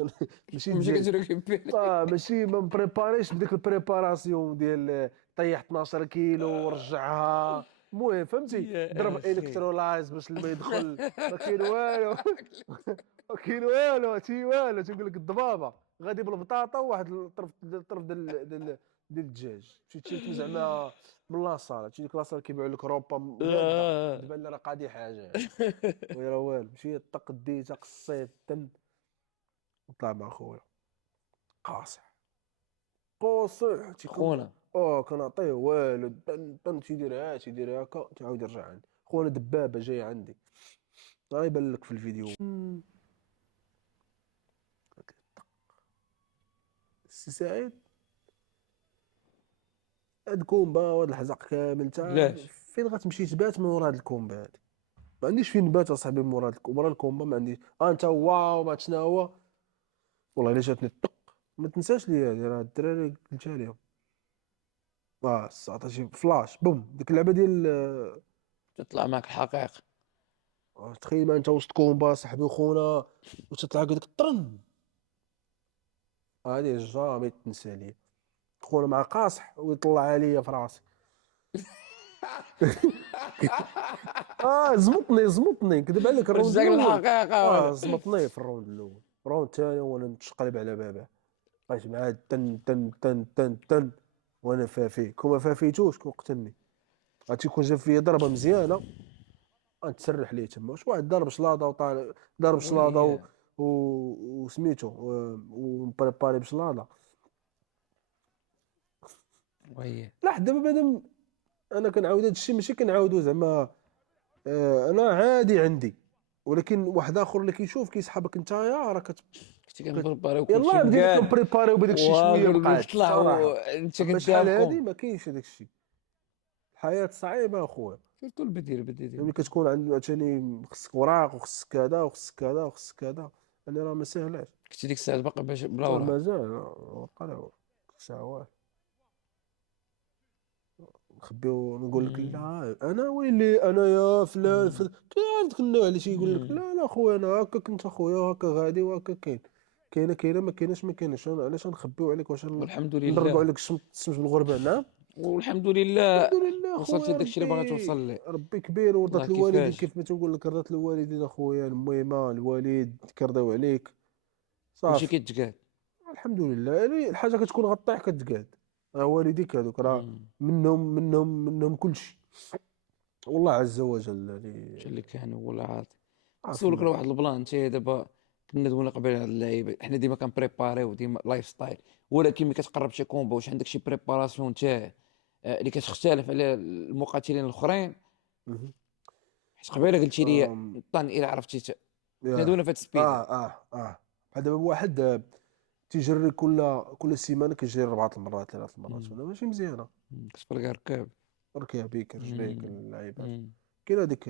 ماشي ماشي تجري. كتريكيبيري. ماشي ما مبريباريش بديك البريباراسيون ديال طيح 12 كيلو ورجعها. المهم فهمتي، ضرب يا اخي. الكترولايز باش الماء يدخل. ما كاين والو. ما كاين والو، تي والو. تيقول لك الضبابه غادي بالبطاطا وواحد الطرف ديال الدجاج. مشيت شريتو زعما من لاصال، هادشي ديك لاصال كيبيعوا لك روبا ملاده، تبان لي راه قادي حاجه يعني. وي راه والو. مشيت طق ديتها قصيت تن وطلع مع خويا قاصح قاصح تيكون. خونا. كنعطيه والو طن طن، تيدير هكا تعاود يرجع عندي. خونا دبابه جايه عندي، راه يبان لك في الفيديو. السي سعيد، هاد كومبا وهاد الحزق كامل تا علاش؟ فين غتمشي تبات من ورا هاد الكومبا هادي؟ ما عنديش فين نبات اصاحبي من ورا ورا الكومبا ما عنديش. انت واو ما شنو هو. والله الا جاتني الطق. ما تنساش لي هادي، راه الدراري قلتها لهم. 19 فلاش بوم ديك اللعبه ديال تطلع معك الحقائق. تخيل ما انت وسط كومبا صاحبي وخونا وتطلع هكا ديك الطرن. هادي جامي تنسى لي. خونا مع قاصح ويطلع عليا في راسي. زمطني نكذب عليك واش الراوند داك الاول. الحقيقه ولا؟ زمطني في الراوند الاول. الراوند الثاني وانا نتشقلب على باباه. بقيت معاه تن تن تن تن تن وانا فافيه. كون ما فافيتوش كون قتلني. عرفتي كون جاب فيا ضربه مزيانه غنتسرح ليه تما. واش واحد ضرب شلاضه وطالع، ضرب شلاضه وي وسميتو ومبريباري بشلاضه. وي. لا حتى دابا بنادم. انا كنعاود هذا الشيء ماشي كنعاودو زعما. انا عادي عندي، ولكن واحد اخر اللي كيشوف كيسحبك نتايا راه كنت كنبريباري وكلشي يلاه بدينا مقاد كنبريباريو بداك الشيء شويه وقلبي بقاد تطلع الصراحه. وانت اما كديها شحال في هادي كوم. ما كاينش هذاك الشيء. الحياه صعيبه اخويا. سيرتو البديل ملي كتكون عندك عاوتاني خصك وراق وخصك كذا وخصك كذا وخصك كذا، يعني راه ما ساهلاش. كنت ديك الساعه باقي باش بلا وراك. مازال بقى له ساعات نخبيو. نقول لك مم. لا انا ويلي انا يا فلان مم. فلان. كاين ديك النوع اللي تيقول لك مم. لا لا خويا انا هكا كنت اخويا وهكا غادي وهكا كاين. كاينه ما كايناش علاش نخبيو عليك واش والحمد نضربوا لله. عليك الشمس بالغربه. نعم والحمد لله الحمد لله وصلت خويا، لداك الشيء اللي باغي ربي توصل ليه. ربي كبير ورضات والله الوالدين كيفاش. كيف ما تنقول لك، رضات الوالدين اخويا المهمه، الوالد كيرضيو عليك كلشي صافي. كيتقاد. الحمد لله، يعني الحاجه كتكون غطيح كتقاد. راه والديك هذوك راه مم. منهم كلشي، والله عز وجل هادشي يعني. اللي كان هو العاطي. نسولك عافانا. على واحد البلان. انت دابا كنا دوينا قبيله على اللعيبه، حنا ديما كنبريباريو ديما لايف ستايل، ولكن ملي كتقرب شي كومبا واش عندك شي بريباراسيون تاعه اللي كتختلف على المقاتلين الاخرين؟ مهم. حيت قبيله قلتي لي أم، طن الى عرفتي حنا ياه. دوينا في هاد السبيده. بحال دابا واحد تيجري كل سيمانه كيجري 4 المرات 3 المرات، مم. ولا ماشي مزيانه. كتبقى ركاب. ركابيك رجليك مم. اللعيبات. مم. كاين هذيك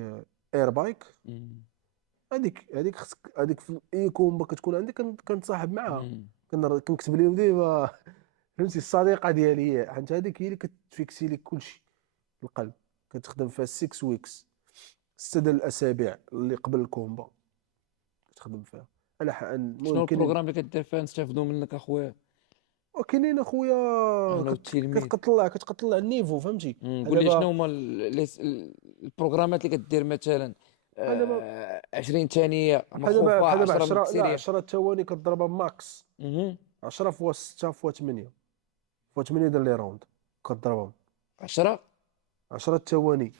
اير بايك، مم. هذيك خصك، هذيك في اي كومبا كتكون عندك كنتصاحب معاها، مم. كنكتب لهم ديما فهمتي الصديقه ديالي هي، حيت هذيك هي اللي كتفيكسي لك كلشي. القلب كتخدم فيها 6 ويكس، 6 د الاسابيع اللي قبل الكومبا كتخدم فيها. شنو المهم كاينين. البروغرام اللي كدير فيه نستافدوا منك اخويا؟ وكاينين اخويا انا والتلميذ. كتقطع النيفو فهمتي. بحال قول لي شنو دابا هما البروغرامات اللي كدير مثلا بحال دابا 20 ثانيه بحال دابا مخوفه، بحال دابا 10 من 10، لا التسريع. 10 ثواني كضربها ماكس. مهم. 10 فوا 6 فوا 8 فوا 8 ديال لي راوند كضربهم. 10. 10 ثواني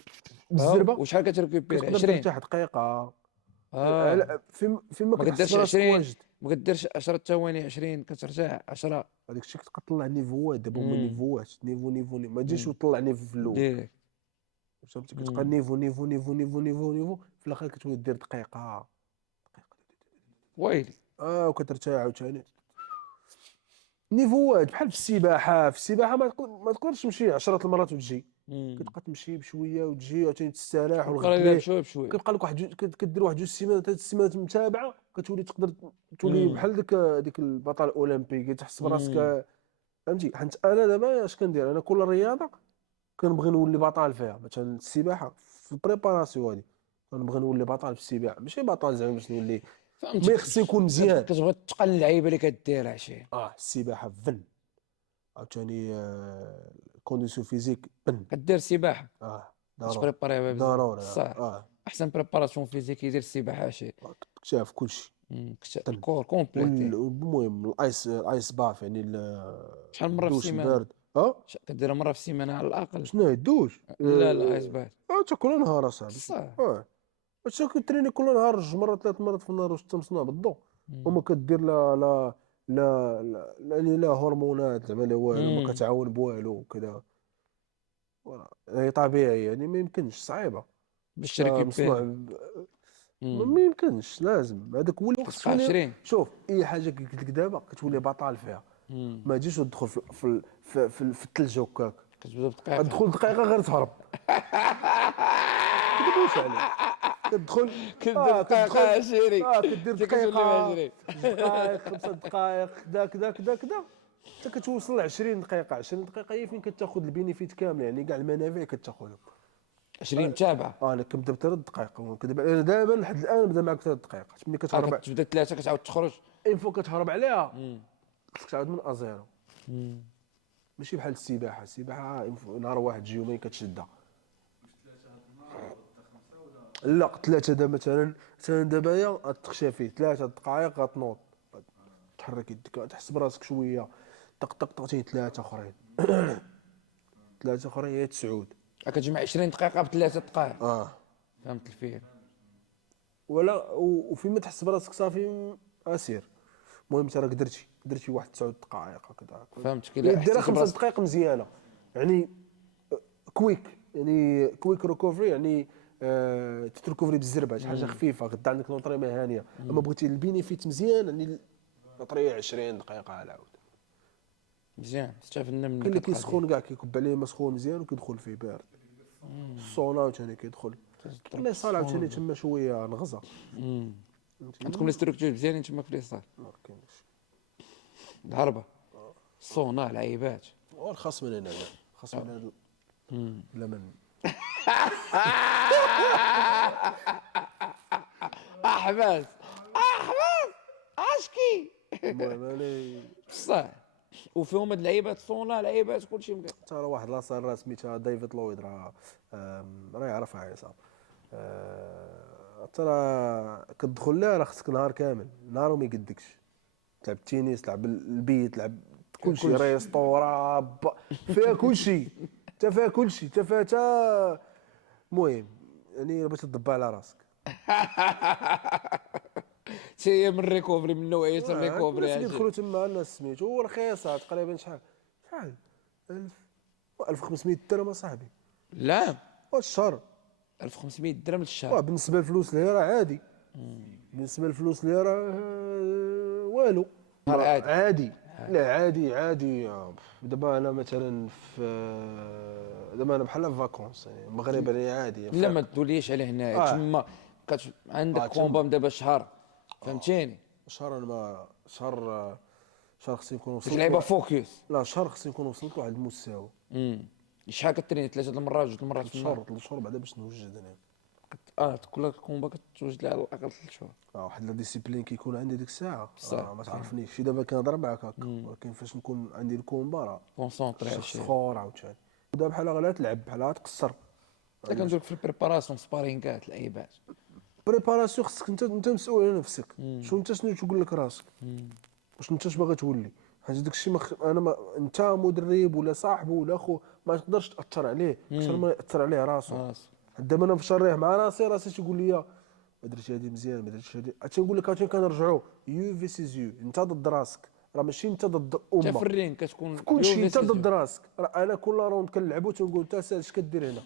بالزربه وشحال كتريكوبيري؟ كتقدر 20. ترتاح دقيقه. اه فين ما ما كتحس كديرش براسك 20، واجد. ما كديرش 10 ثواني 20 كترتاح 10. هذاك الشيء كتطلع نيفوات، دابا هما امم نيفوات، نيفو ما تجيش امم وتطلع نيفو في الاول. ديريكت. فهمتي كتبقى امم نيفو في الاخر كتولي دير دقيقه. ويلي. وكترتاح عاوتاني. نيفوات بحال في السباحه، ما تقدرش تمشي 10 المرات وتجي. امم كتبقى تمشي بشويه وتجي عاوتاني تستراح تبقى والغد غير ليه. بشويه بشويه. كيبقى لك واحد كدير واحد 2 سيمانات 3 سيمانات متابعه، كتولي تقدر تولي امم بحال ديك البطل الاولمبي، كتحس امم براسك. فهمتي حيت انا دابا اش كندير، انا كل رياضه كنبغي نولي بطل فيها. مثلا السباحه في البريباراسيون هادي كنبغي نولي بطل في السباحه، ماشي بطل زعما باش نولي، فهمتك. مي خص يكون مزيان. كتبغي تقل اللعيبه اللي كديرها شي. السباحه فن، عاوتاني الكونديسيون فيزيك بن. كدير السباحه ضروري كتبريباري بها بزاف ضروري صح. اه. احسن بريباراسيون فيزيك يدير السباحه شي. كتشاف كلشي طن. الكور كومبليتي. والمهم الايس باف يعني شحال من مره في الدوش السيمانه؟ البارد. كديرها مره في السيمانه على الاقل؟ شنو هي الدوش؟ لا لا ايس باث. حتى كل نهار اصاحبي. بصح. واش كتريني كل نهار 2 مرات 3 مرات في النهار واش انت مصنوع بالضو. مم. وما كدير يعني لا هرمونات زعما لا والو، ما مم. كتعاون بوالو وكذا. هي طبيعي يعني ما يمكنش، صعيبه. باش انت مصنوع تريكيبيري. ما يمكنش، لازم هذاك هو اللي خصك كتبقى تولي. 20. شوف اي حاجه قلت لك دابا كتولي بطال فيها. ما تجيش تدخل في الثلج هكاك، كتبدا بدقيقه. تدخل دقيقه غير تهرب. كدبوش عليك. كتدخل كدير دقيقه كتدخل 20 كدير حتى كتولي ب دقيقه، 20. 5 دقائق 5 دقائق كدا كدا كدا كدا حتى كتوصل ل 20 دقيقه. 20 دقيقه هي فين كتاخذ البينيفيت كامل، يعني كاع المنافع كتاخذهم. 20 متابعه. انا كنبدا ب3 دقائق، انا دابا لحد الان نبدا معك 3 دقائق. ملي كتهرب كتبدا 3 كتعاود تخرج. اين فوا كتهرب عليها مم. خصك تعاود من ازيرو. مم. ماشي بحال السباحه نهار واحد يومين كتشدها. لا 3 دابا مثلا دابا يا غتخشى 3 دقائق غتنوض تحرك يدك تحس براسك شويه طق طق طق 3 اخرين. 3 اخرين هي تسعود. كتجمع 20 دقيقه بثلاثه دقائق. اه فهمت الفيلم. ولا وفين ما تحس براسك صافي اسير. المهم انت راك درتي واحد 9 دقائق هكذا. فهمتك هي الا ديرها حسيت 5 براسك. دقائق مزيانه يعني كويك ريكوفري يعني تتركوفري بالزربه شي حاجه خفيفه غدا عندك نوطري مهنيه. اما بغيتي البينيفيت مزيان يعني نوطري 20 دقيقه على عاود. مزيان استفدنا منك. كاين اللي هاد القضية. كيسخن كاع كيكب عليه مسخون مزيان وكيدخل فيه بارد. السونا عاوتاني كيدخل. كاين لي صال عاوتاني تما شويه نغزه. عندكم لي ستركتور مزيانين تما في ليصال. ما كاينش. الهربه الصونا العيبات. والخاص من هنا لا خاص من هنا لا من احمد اشكي المهم انا بصح وفيهم هاد اللعيبات صونا لعيبات كلشي مكان. حتى راه واحد لاصال راه سميتها ديفيد لويد راه يعرفها عصام. حتى راه كتدخل لها راه خصك نهار كامل، نهار وما يقدكش تلعب التنس، تلعب البيت، تلعب كلشي، ريستورا فيها كلشي، حتى فيها كلشي، حتى فيها المهم يعني باش تدبر على راسك. حتى هي من الريكوفري، من نوعيه الريكوفري. الناس هادشي كيدخلوا تما، الناس سميتو ورخيصه تقريبا شحال 1000 1500 درهم اصاحبي لا، الشهر. 1500 درهم للشهر. بالنسبه للفلوس اللي راه عادي، بالنسبه للفلوس اللي راه والو. نهار عادي. عادي، لا عادي عادي. دابا انا مثلا في دابا انا بحال في فاكونس يعني المغرب يعني عادي لا ما توليش على هنايا تما عندك كومبا دابا شهر، فهمتيني. شهر انا ما شهر خصني نكون باش وصلت لعيبه فوكس. لا شهر خصني نكون وصلت لواحد المستوى. شحال كتريني؟ 3 المرات 2 المرات في النهار؟ 3 شهور بعدا باش نوجد انا. كل كومبا كتوجد لها على الاقل 3 شهور. واحد لا ديسيبلين كيكون عندي ديك الساعه بصح ما تعرفنيش. شي دابا كنهضر معاك هكا، ولكن فاش نكون عندي الكومبا راه كونسونطري على شخص الشيء. اخر عاوتاني. دابا بحال غير تلعب بحال تقصر. حتى كندير لك في البريباراسيون سبارينغات لعيبات. بريباراسيون خصك انت مسؤول على نفسك. شنو تقول لك راسك، واش انت باغي تولي. حيت داك الشيء انت مدرب ولا صاحبه ولا خو ما تقدرش تاثر عليه اكثر ما ياثر عليه راسو. دابا انا باش نريح مع راسي تيقول لي ما درتش هادي مزيان، ما درتش هادي. تنقول لك عاوتاني كنرجعوا يو فيسيز يو، انت ضد راسك، راه ماشي انت ضد الامه. حتى في الرين كتكون في كلشي انت ضد راسك. راه انا كل راوند كنلعبو تنقول انت اش كدير هنا،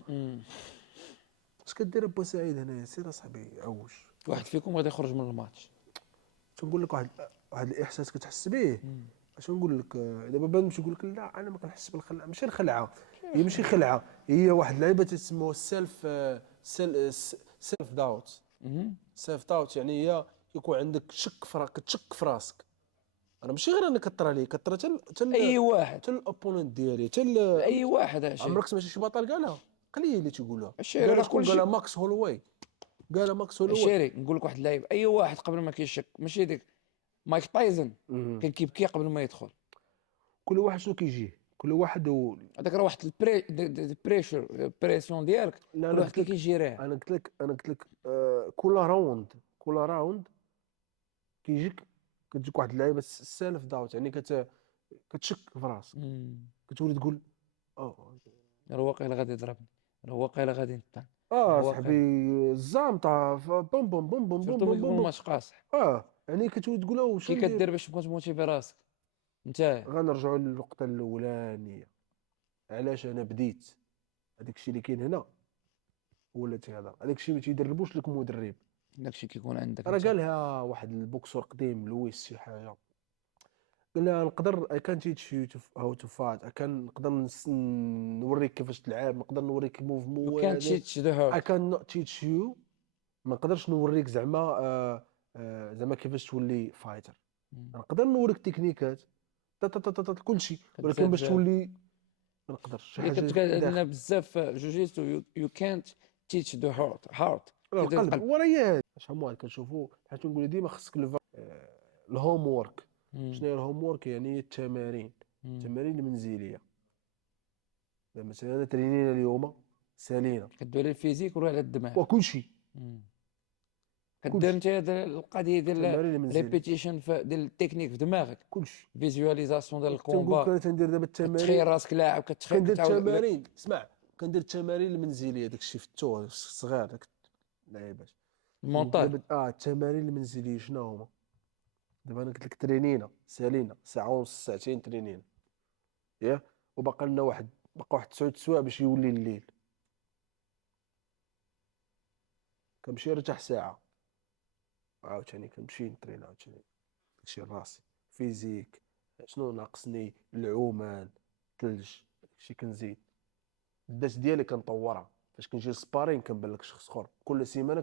اش كدير با سعيد هنايا، سير اصاحبي عوش. واحد فيكم غادي يخرج من الماتش. تنقول لك واحد الاحساس كتحس به. اش نقول لك دابا بان نمشي نقول لك لا انا ما كنحس بالخلعه، ماشي الخلعه، هي ماشي خلعه، هي واحد اللعيبه تسموها سيلف داوت. سيلف داوت يعني هي يكون عندك شك كتشك في راسك. انا ماشي غير انا كطرى لي، كطرى اي واحد، حتى الاوبوننت ديالي، اي واحد. هادشي عمرك سمعتي شي بطل قالها؟ قليل اللي تيقولوها. الشيري راه شكون كلشي. قالها؟ ماكس هولوي. قالها ماكس هولوي. الشيري نقول لك واحد اللعيب، اي واحد قبل ما كيشك، ماشي ديك مايك تايزن كان كيبكي قبل ما يدخل. كل واحد شنو كيجيه، كل واحد هذاك راه واحد البريشر بريسيون ديالك، لا كل واحد كيجيريه. انا قلت لك كل راوند كيجيك كتجيك واحد اللعيبه سالف داوت، يعني كتشك في راسك، كتولي تقول راه واقيلا غادي يضربني، راه واقيلا غادي نطعن. صاحبي الزامطه بوم بوم بوم بوم سورتو ملي بوم يكون بوم ماتش قاصح. يعني كتولي تقول كي شنو ندير. كدير باش تبقى تموتيفي راسك انت؟ غنرجعوا للنقطه الاولانيه، علاش انا بديت. هذاك الشيء اللي كاين هنا هو اللي تيهضر، هذاك الشيء ما تيدربوش لك مدرب. داكشي كيكون عندك راه انت. قالها واحد البوكسور قديم لويس شي حاجه، قال لها نقدر I can teach you how to fight، نقدر نوريك كيفاش تلعب، نقدر نوريك موف You can't teach the I heart. can not teach you، ما نقدرش نوريك زعما كيفاش تولي فايتر. نقدر نوريك تكنيكات كلشي، ولكن باش تولي ما نقدرش شي حاجه كتقال عندنا بزاف جوجيتسو you can't teach the heart. القلب. وراه اش هما كنشوفوا حيت نقول ديما خصك الهوم وورك. شنو هي الهوم وورك؟ يعني التمارين المنزليه. مثلا انا ترينينا اليوم سالينا كدوي على الفيزيك ولا على الدماغ وكل شيء. كدير انت هذه القضيه ديال التمارين المنزليه ريبيتيشن ديال التكنيك في دماغك، كل شيء. فيزواليزاسيون ديال تنقول الكومبا. انا تندير دابا التمارين، كتخيل راسك لاعب، كندير كتعاود التمارين. اسمع، كندير التمارين المنزليه داك الشيء في الصغار داك اللعيبات المونطاج. دابا التمارين المنزليه شنو هما؟ دابا انا قلت لك ترينينا سالينا ساعه ونص ساعتين ترينينا وباقي لنا باقي واحد 9 سوايع باش يولي الليل. كنمشي نرتاح ساعه عاوتاني كنمشي نترين عاوتاني. داكشي راسي فيزيك، شنو ناقصني، العومان، الثلج، داكشي كنزيد. الذات ديالي كنطورها. فاش كنجي للسبارين كنبان لك شخص اخر، كل سيمانه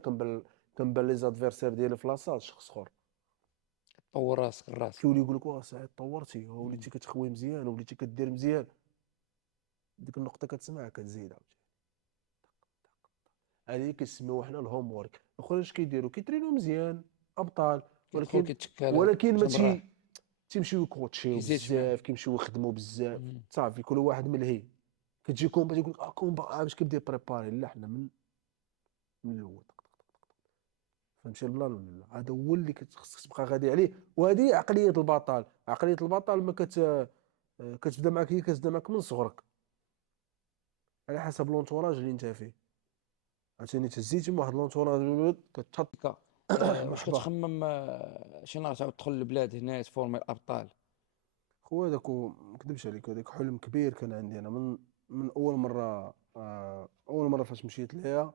كنبان لي زادفيرسير ديالي في لاصال شخص اخر. طور راسك الراس. كيولي يقول لك سعيد طورتي، وليتي كتخوي مزيان، وليتي كدير مزيان. ديك النقطه كتسمعها كتزيد عاوتاني. هذه كنسميوها حنا الهوم وورك. الاخرين اش كيديروا؟ كيترينوا مزيان ابطال، ولكن كيتكالوا ولكن ماشي تيمشيو يكوتشيو يزيد معاه. بزاف، كيمشيو يخدموا بزاف، مم. صافي كل واحد ملهي. كتجي كومبا تيقول لك كومبا باش كيبدا يبريباري. لا حنا من الاول فهمتي البلان ولا لا؟ هذا هو اللي خصك تبقى غادي عليه، وهذه عقليه البطل. عقليه البطل ما كتبدا معك، هي كتبدا معك من صغرك على حسب لونتوراج اللي انت فيه. عرفتيني تهزيتي من واحد لونتوراج كتحط واش مرحبا. كتخمم شي نهار تعاود تدخل للبلاد هنا تفورمي الابطال؟ خويا هذاك ما نكذبش عليك، هذاك حلم كبير كان عندي انا من اول مره. اول مره فاش مشيت ليها،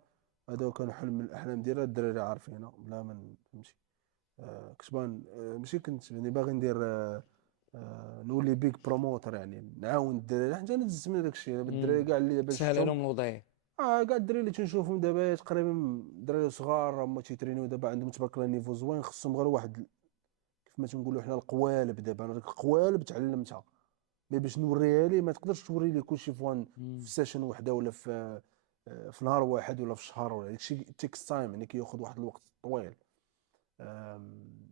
هذا كان حلم من الاحلام ديالها. الدراري عارفينه بلا ما فهمتي. كسبان ماشي كنت يعني باغي ندير نولي بيك بروموتر، يعني نعاون الدراري حتى انا دزت من داك الشيء. دابا الدراري كاع اللي دابا تسهل شفتهم، عليهم الوضعيه. كاع الدراري اللي تنشوفهم دابا تقريبا دراري صغار هما تيترينيو دابا عندهم تبارك الله نيفو زوين. خصهم غير واحد كيف ما تنقولوا حنا القوالب. دابا انا ديك القوالب تعلمتها، مي باش نوريها ليه ما تقدرش توري ليه كلشي في سيشن وحده ولا في نهار واحد ولا في شهر ولا داكشي تيكس تايم، يعني كياخذ واحد الوقت طويل. أم،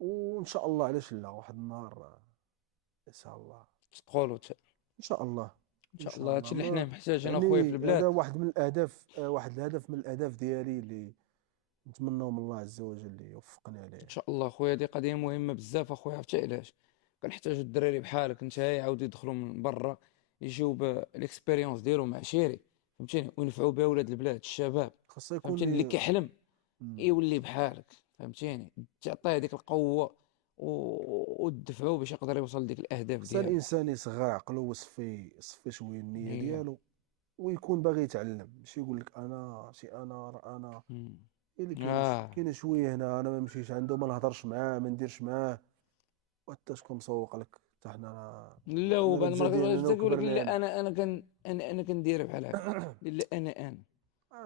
وان شاء الله علاش لا واحد النهار ان شاء الله. تقولوا ان شاء الله. ان ان شاء شاء الله الله هادشي اللي حنا ما محتاجين اخويا في يعني هذا البلاد. واحد من الاهداف، واحد الهدف من الاهداف ديالي اللي نتمنى من الله عز وجل اللي يوفقني ان عليه. شاء الله خويا، هذه قضيه مهمه بزاف اخويا. عرفتي علاش؟ كنحتاجوا الدراري بحالك انت يعاودوا يدخلوا من برا، يجيو بالاكسبيريونس ديالهم مع شيري، فهمتيني، وينفعوا بها ولاد البلاد الشباب. خاصه يكون فهمتيني، اللي كيحلم مم. يولي بحالك، فهمتيني، تعطيه هذيك القوه وتدفعوه باش يقدر يوصل لديك الاهداف خاص ديالو. الانسان يصغر عقله ويصفي شويه النيه هي. ديالو، ويكون باغي يتعلم. ماشي يقول لك انا شي انا راه انا مم. اللي اه. كاينه شويه هنا انا ما نمشيش عنده، ما نهضرش معاه، ما نديرش معاه. وحتى شكون مسوق لك؟ حتى حنا لا، حنا وبعد المرات الجزائريين انا يقول لك وكبرنا لا، هنا. انا كندير بحال هكا. لا، انا.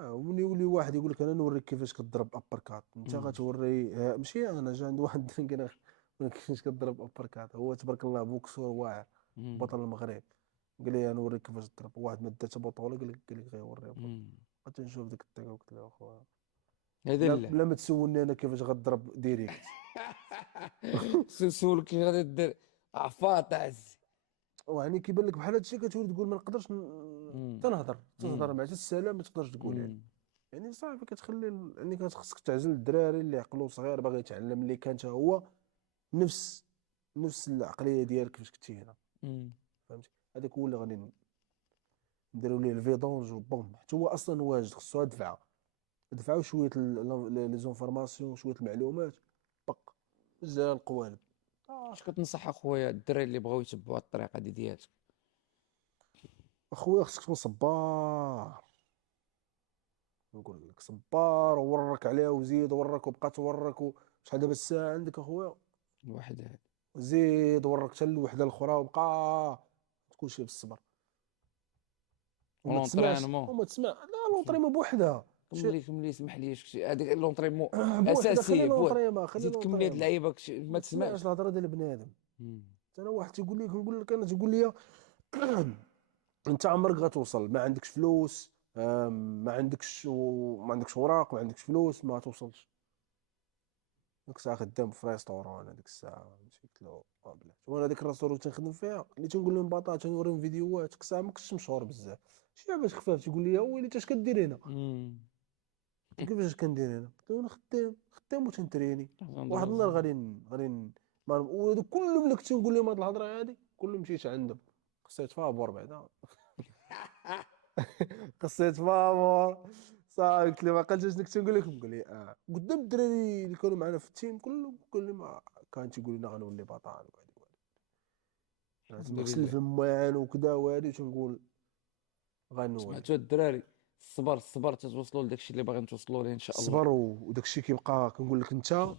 وملي يولي واحد يقول لك انا نوريك كيفاش كضرب ابركات، انت مم. غتوري ماشي انا جا عند واحد كاين كيفاش كضرب ابركات. هو تبارك الله بوكسور واعر، مم. بطل المغرب. قال لي نوريك كيفاش تضرب. واحد ما دات بطوله قال لك غيوري بطوله. مم. قلت نشوف ديك الطيقه قلت له اخويا هذا بلا لا. بلا ما تسولني انا كيفاش غضرب ديريكت. سولك كي غادي دير عفاط عزي. يعني كيبان لك بحال هادشي كتولي تقول ما نقدرش مم. تنهضر مم. مع السلام ما تقدرش تقول يعني. مم. يعني صافي كتخلي يعني خصك تعزل الدراري اللي عقلو صغير باغي يتعلم، اللي كان حتى هو نفس العقليه ديالك كيفاش كنتي هنا. مم. فهمتي هذاك هو اللي غادي نديرو ليه الفيدونج وبوم. حتى هو اصلا واجد خصو دفعه شويه لي زونفورماسيون شويه المعلومات بق زال القوالب. اش كتنصح اخويا الدراري اللي بغاو يتبعوا الطريقه ديالك؟ اخويا خصك تكون صبار. نقول لك صبار وورك عليها وزيد ورك وبقى تورك شحال دابا الساعه عندك اخويا؟ الواحد هذا. زيد ورك حتى الوحده الاخرى وبقى كلشي بالصبر. ولونطرينمون وما تسمع لا لونطريمون بوحدها. كملي اسمح لي، هذيك لونطريمون بوحدها خلي اساسي بوحد. لونطريمون خلي زيد كملي هاد لونطريمون. اللعيبه ما ما تسمعش تسمعش. الهضره ديال بنادم. مم. انا واحد تيقول لي كنقول لك انا تقول لي انت عمرك غتوصل ما عندكش فلوس، ما عندكش اوراق، ما عندكش فلوس، ما توصلش. ديك الساعه خدام في ريستورون هذيك الساعه ماشي قلت له بلاتي. وانا ديك الريستورون اللي تنخدم فيها اللي تنقول لهم بطاطا تنوريهم فيديوهات ديك الساعه ما كنتش مشهور بزاف. شي باش خفاف تيقول لي ويلي انت اش كدير هنا؟ مم. كيفاش كندير هنا؟ قلت له انا خدام وتنتريني. واحد النهار ندوز. غادي وهادو كلهم اللي كنت نقول لهم هاد الهضره هادي كلهم مشيت عندهم. خصيت فابور بعدا خصيت فابور. صافي قلت له ما قلتش كنت نقول لكم. قال لي قدام الدراري اللي كانوا معنا في التيم كلهم قال لي ما كان تيقول لنا غنولي بطل وهادي الحمد نغسل لله. الفمان وكذا وهادي تنقول غنولي. سمعتوا الدراري؟ الصبر تتوصلوا لداكشي اللي باغيين توصلوا ليه ان شاء الله. الصبر وداك الشيء كيبقى كنقول لك انت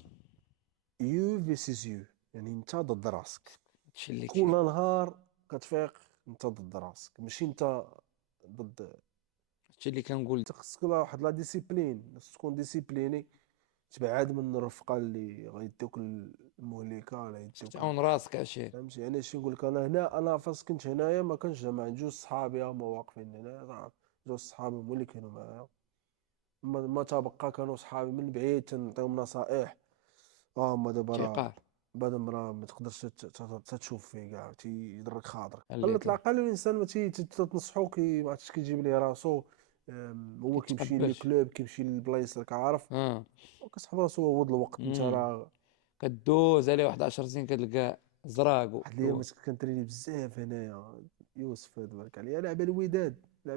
يو فيسيز يو، يعني انت ضد راسك. هادشي اللي كل كاين. نهار كتفيق انت ضد راسك ماشي انت ضد. هادشي اللي كنقول. انت خصك واحد لا ديسيبلين، خصك تكون ديسيبليني، تبعد من الرفقه اللي غيدوك المهلكه ولا يدوك. تعاون راسك عشير. فهمتي يعني شنو نقول لك؟ انا هنا انا فاش كنت هنايا ما كانش مع جوج صحابي هما واقفين هنا صاحب. جوج صحابي هما اللي كانوا معايا، ما تبقى كانوا صحابي من بعيد تنعطيهم نصائح. هما دابا راه تيقار. بعد مرة ما تقدرش تشوف فيه كاع تيضرك خاطرك. اللي قلة العقل الانسان ما تنصحو ما عرفتش كيجيب ليه راسو. هو كيمشي لي كتقبلش. كلوب كيمشي للبلايص راك عارف اه. وكتحب راسو هو الوقت انت امم راه. كدوز عليه واحد 10 سنين كتلقى زراق واحد الايام دوز. كنتريني بزاف هنايا يوسف هذا بارك عليا لعب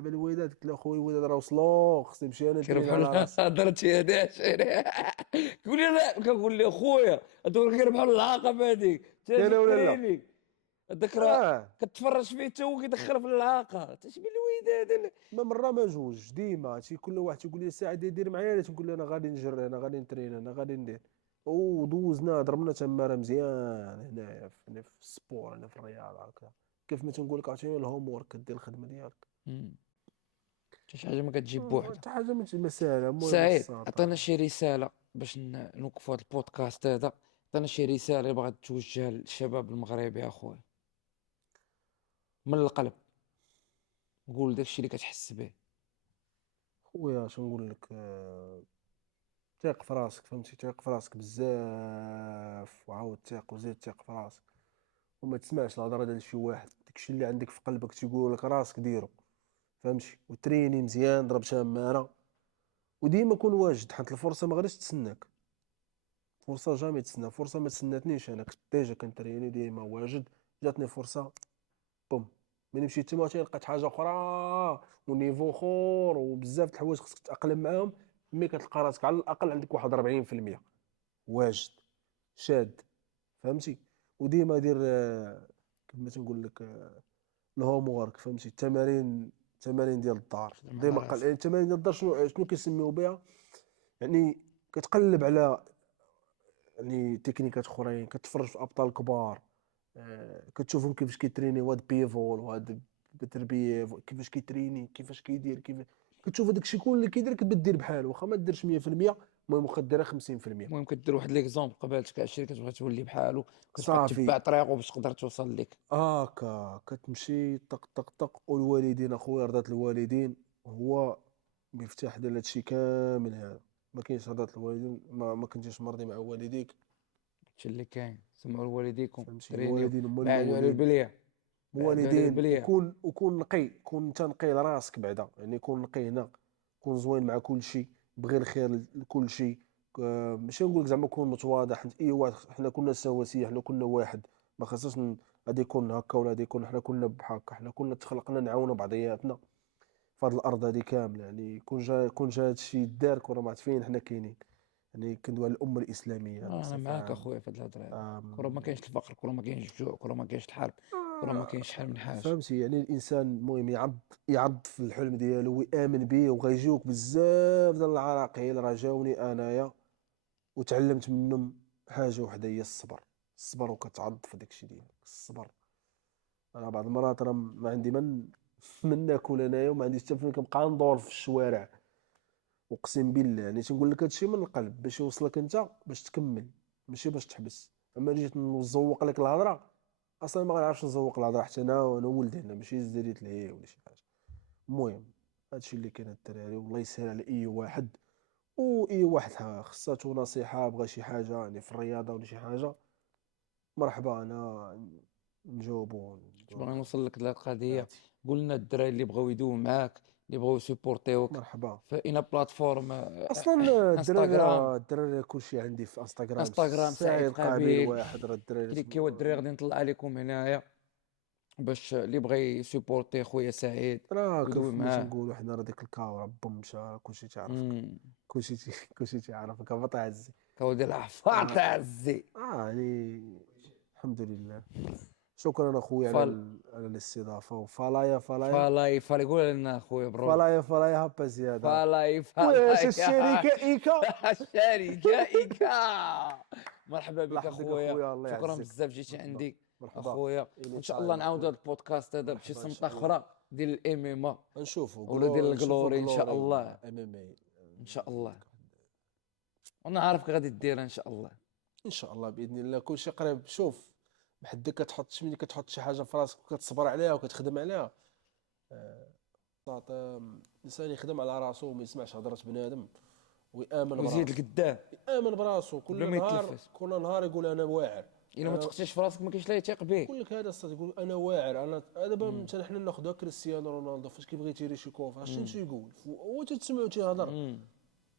الوداد قلت له اخويا الوداد راه وصلوا خصني نمشي انا نترين كيربحوا على راسي. هضرت شي 11. كيقول لي لا، كنقول لي خويا هذوك كيربحوا العاقبه هذيك تاجي كان ولا لا؟ الترينينغ. هذاك راه اه كتفرج فيه حتى هو كيدخل في العاقه تشبي الوداد. ما مره ما جوج ديما كل واحد تيقول لي ساعد يدير معايا انا تنقول له انا غادي نجري انا غادي نترين انا غادي ندير. ودوزنا ضربنا تماره مزيان هنايا في السبور هنا في الرياضه هكا. كيف ما تنقول لك عرفتي الهوم وورك كدير الخدمه ديالك. شي حاجه ما كتجيب بوحدها. حتى حاجه ما سهله المهم سعيد عطينا بساطه. شي رساله باش نوقفوا هذا البودكاست هذا. عطينا شي رساله بغات توجهها للشباب المغربي اخويا من القلب. قول داكشي اللي كتحس به. خويا اش نقول لك ثق في راسك فهمتي ثق في راسك بزاف وعاود ثق وزيد ثق في راسك. وما تسمعش الهضره ديال شي واحد داكشي اللي عندك في قلبك تيقول لك راسك ديرو فهمتي. وتريني مزيان ضرب تماره وديما كون واجد حيت الفرصه ما غاديش تسناك. فرصه جامي تسنى فرصه ما تسناتنيش انا كنت ديجا كنتريني ديما واجد. جاتني فرصه بوم ملي مشيت تما لقيت حاجه اخرى ونيفو اخر وبزاف د الحوايج خصك تتاقلم معاهم. ملي كتلقى راسك على الاقل عندك واحد 40% واجد شاد فهمتي. وديما دير كما تنقول لك الهوم وورك فهمتي. التمارين ديال الدار خدم على ديما قال راسك. يعني التمارين ديال الدار شنو كيسميو بها. يعني كتقلب على يعني تكنيكات اخرين كتفرج في ابطال كبار. كتشوفهم كيفاش كيتريني واد بيفول وهاد بتربيه كيفاش كيتريني كيفاش كيدير كيف كتشوف هذاك الشيء كل اللي كيدير كتبدا دير بحاله واخا ما ديرش 100% المهم واخا ديرها 50%. المهم كدير واحد ليكزومبل قبالتك 20 كتبغي تولي بحالو كتبقى صافي تتبع طريقه باش تقدر توصل لك. هاكا كتمشي طق طق طق. والوالدين اخويا رضات الوالدين هو مفتاح ديال هادشي كامل هذا. ما كاينش رضات الوالدين ما كنتيش مرضي مع والديك هادشي اللي كاين. سمعوا لوالديكم فهمتي. ترينيو. الوالدين هما بعدوا على الاولين. البليه. بعدوا على موالدين البليه. وكون نقي كون انت نقي لراسك بعدا يعني كون نقي هنا. كون زوين مع كل شيء بغي الخير لكل شيء. ماشي نقول لك زعما كون متواضع حيت اي واحد حنا كنا سواسيه حنا كنا واحد. ما خصناش غادي يكون هكا ولا غادي يكون حنا كنا بحال حنا كنا تخلقنا نعاونوا بعضياتنا في هذه الارض هذه كامله. يعني كون جا هادشي دار كون راه ما عرفت فين حنا كاينين. يعني كندوي على الامه الاسلاميه انا بصفه معاك عامه. اخويا في هاد الهضره هادي. كره ما آم، كاينش الفقر كره ما كاينش الجوع كره ما كاينش الحرب. كره ما كاينش شحال من حاجه. فهمتي. يعني الانسان المهم يعض في الحلم ديالو ويامن به وغيجيوك بزاف ديال العراقيل راه جاوني انايا وتعلمت منهم حاجه وحده هي الصبر وكتعض في داكشي ديالك الصبر. انا بعض المرات راه ما عندي من ناكل انايا وما عنديش حتى فين كنبقى ندور في الشوارع. اقسم بالله يعني تنقول لك هادشي من القلب باش يوصلك انت باش تكمل ماشي باش تحبس. اما جيت نزوق لك الهضره اصلا ما غنعرفش نزوق الهضره حتى انا وانا ولدي هنا ماشي زريت لهي ولا شي حاجه. المهم هادشي اللي كاين الدراري والله يسهل على اي واحد. واي واحد خصاتو نصيحه بغى شي حاجه يعني في الرياضه ولا شي حاجه مرحبا انا نجاوبو كنت نديرو باغي لك نوصل لك لهاد القضيه. هاتي. قلنا الدراري اللي بغاو يدويو معاك اللي بغاو يسيبورتيوك مرحبا. في اين بلاتفورم. اصلا انستغرام. الدراري كلشي عندي في انستغرام انستغرام سعيد سعيد قابيل قابيل. واحد راه الدراري كليكيو الدراري غادي نطلع عليكم هنايا باش اللي بغى يسيبورتي خويا سعيد راه ويدوي كيف ما معاه. تنقولوا حنا راه ديك الكاورا بوم مشى كلشي تعرفك. امم كلشي تعرفك هبط عزي. كودي العفاط آه, عزي. يعني الحمد لله. شكرا اخويا على فال على الاستضافه وفالايا فالاي قول لنا اخويا برو. فالايا هبا زياده. فالاي واش الشركه ايكا. الشركة إيكا. مرحبا الله بك يحفظك اخويا. اخويا الله شكرا يعزك. بزاف جيتي مرحبا عندي مرحبا. اخويا. اني وان شاء الله تايم نعاودوا اخويا. هذا البودكاست هذا بشي مرحبا ان سمطه شاء الله. اخرى ديال الام ام ا ولا ديال نشوفوا الجلوري ان شاء جلوري الله. ولا ام ام اي. ان شاء الله. وانا عارفك غادي ديرها ان شاء الله. ان شاء الله باذن الله كلشي قريب. شوف بحدك ملي كتحط شي حاجه في راسك وكتصبر عليها وكتخدم عليها ببساطه الانسان يخدم على راسو وما يسمعش هضره بنادم ويامن ويزيد براسو. القدام يامن براسو بلا ما يتلفت. كل نهار يقول انا واعر الا ما تقتيش في راسك ما كاينش لا يثيق به. يقول لك هذا الصاد يقول انا واعر، انا دابا مثلا حنا ناخذها كريستيانو رونالدو فاش كيبغي يتيري شي كوفر اش تمشي يقول هو تسمعو تيهضر،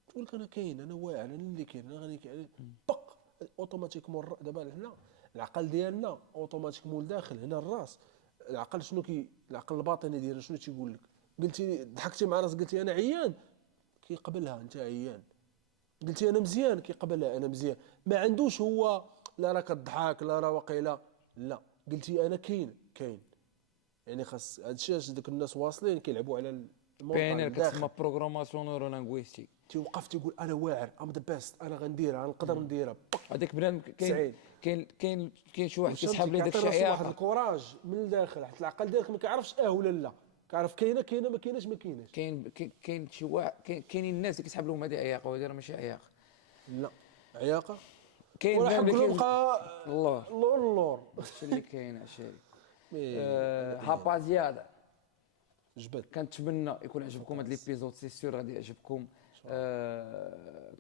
تقول لك انا كاين، انا واعر، انا اللي كاين، انا غادي كاين بق اوتوماتيكمون. دابا حنا العقل ديالنا اوتوماتيكمون داخل هنا الراس. العقل شنو العقل الباطني ديالنا شنو تيقول لك؟ قلتي ضحكتي مع راسك قلتي انا عيان، كيقبلها انت عيان. قلتي انا مزيان، كيقبلها انا مزيان. ما عندوش هو لا راه كضحك لا راه واقيلا، لا قلتي انا كاين. يعني خاص هادشي اش دوك الناس واصلين كيلعبوا على المونطال بينير الداخل. كتسمى بروغراماسيون نيورولانغويستيك. تيوقف تيقول انا واعر، ام ذا بيست، انا غنديرها، غنقدر نديرها. هذاك بنادم سعيد. كاين شي واحد فهمتي؟ كيسحب ليه داك كيعطي الشيء راسو واحد عياقه. الكوراج من الداخل، حيت العقل ديالك ما كيعرفش ولا لا، كيعرف كاينه ما كايناش ما كايناش. كاين شي واحد كاينين الناس اللي كيسحب لهم هذه عياقه وهذه راه ماشي عياقه. لا عياقه كاين ولا بنادم حق اللي بقى الله اللور هادشي اللي كاين عشيري. مي هابازيادا جبد. كنتمنى يكون عجبكم هذا ليبيزود، سي سيور غادي يعجبكم.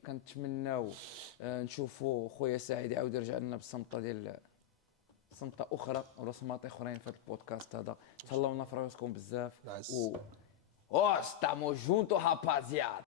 كنتمناو نشوفوا خويا سعيد يعاود يرجع لنا بالصمته ديال صمته اخرى ولا صمات اخرين في هذا البودكاست هذا. تهلاونا في راسكم بزاف نعس. estamos juntos rapaziada.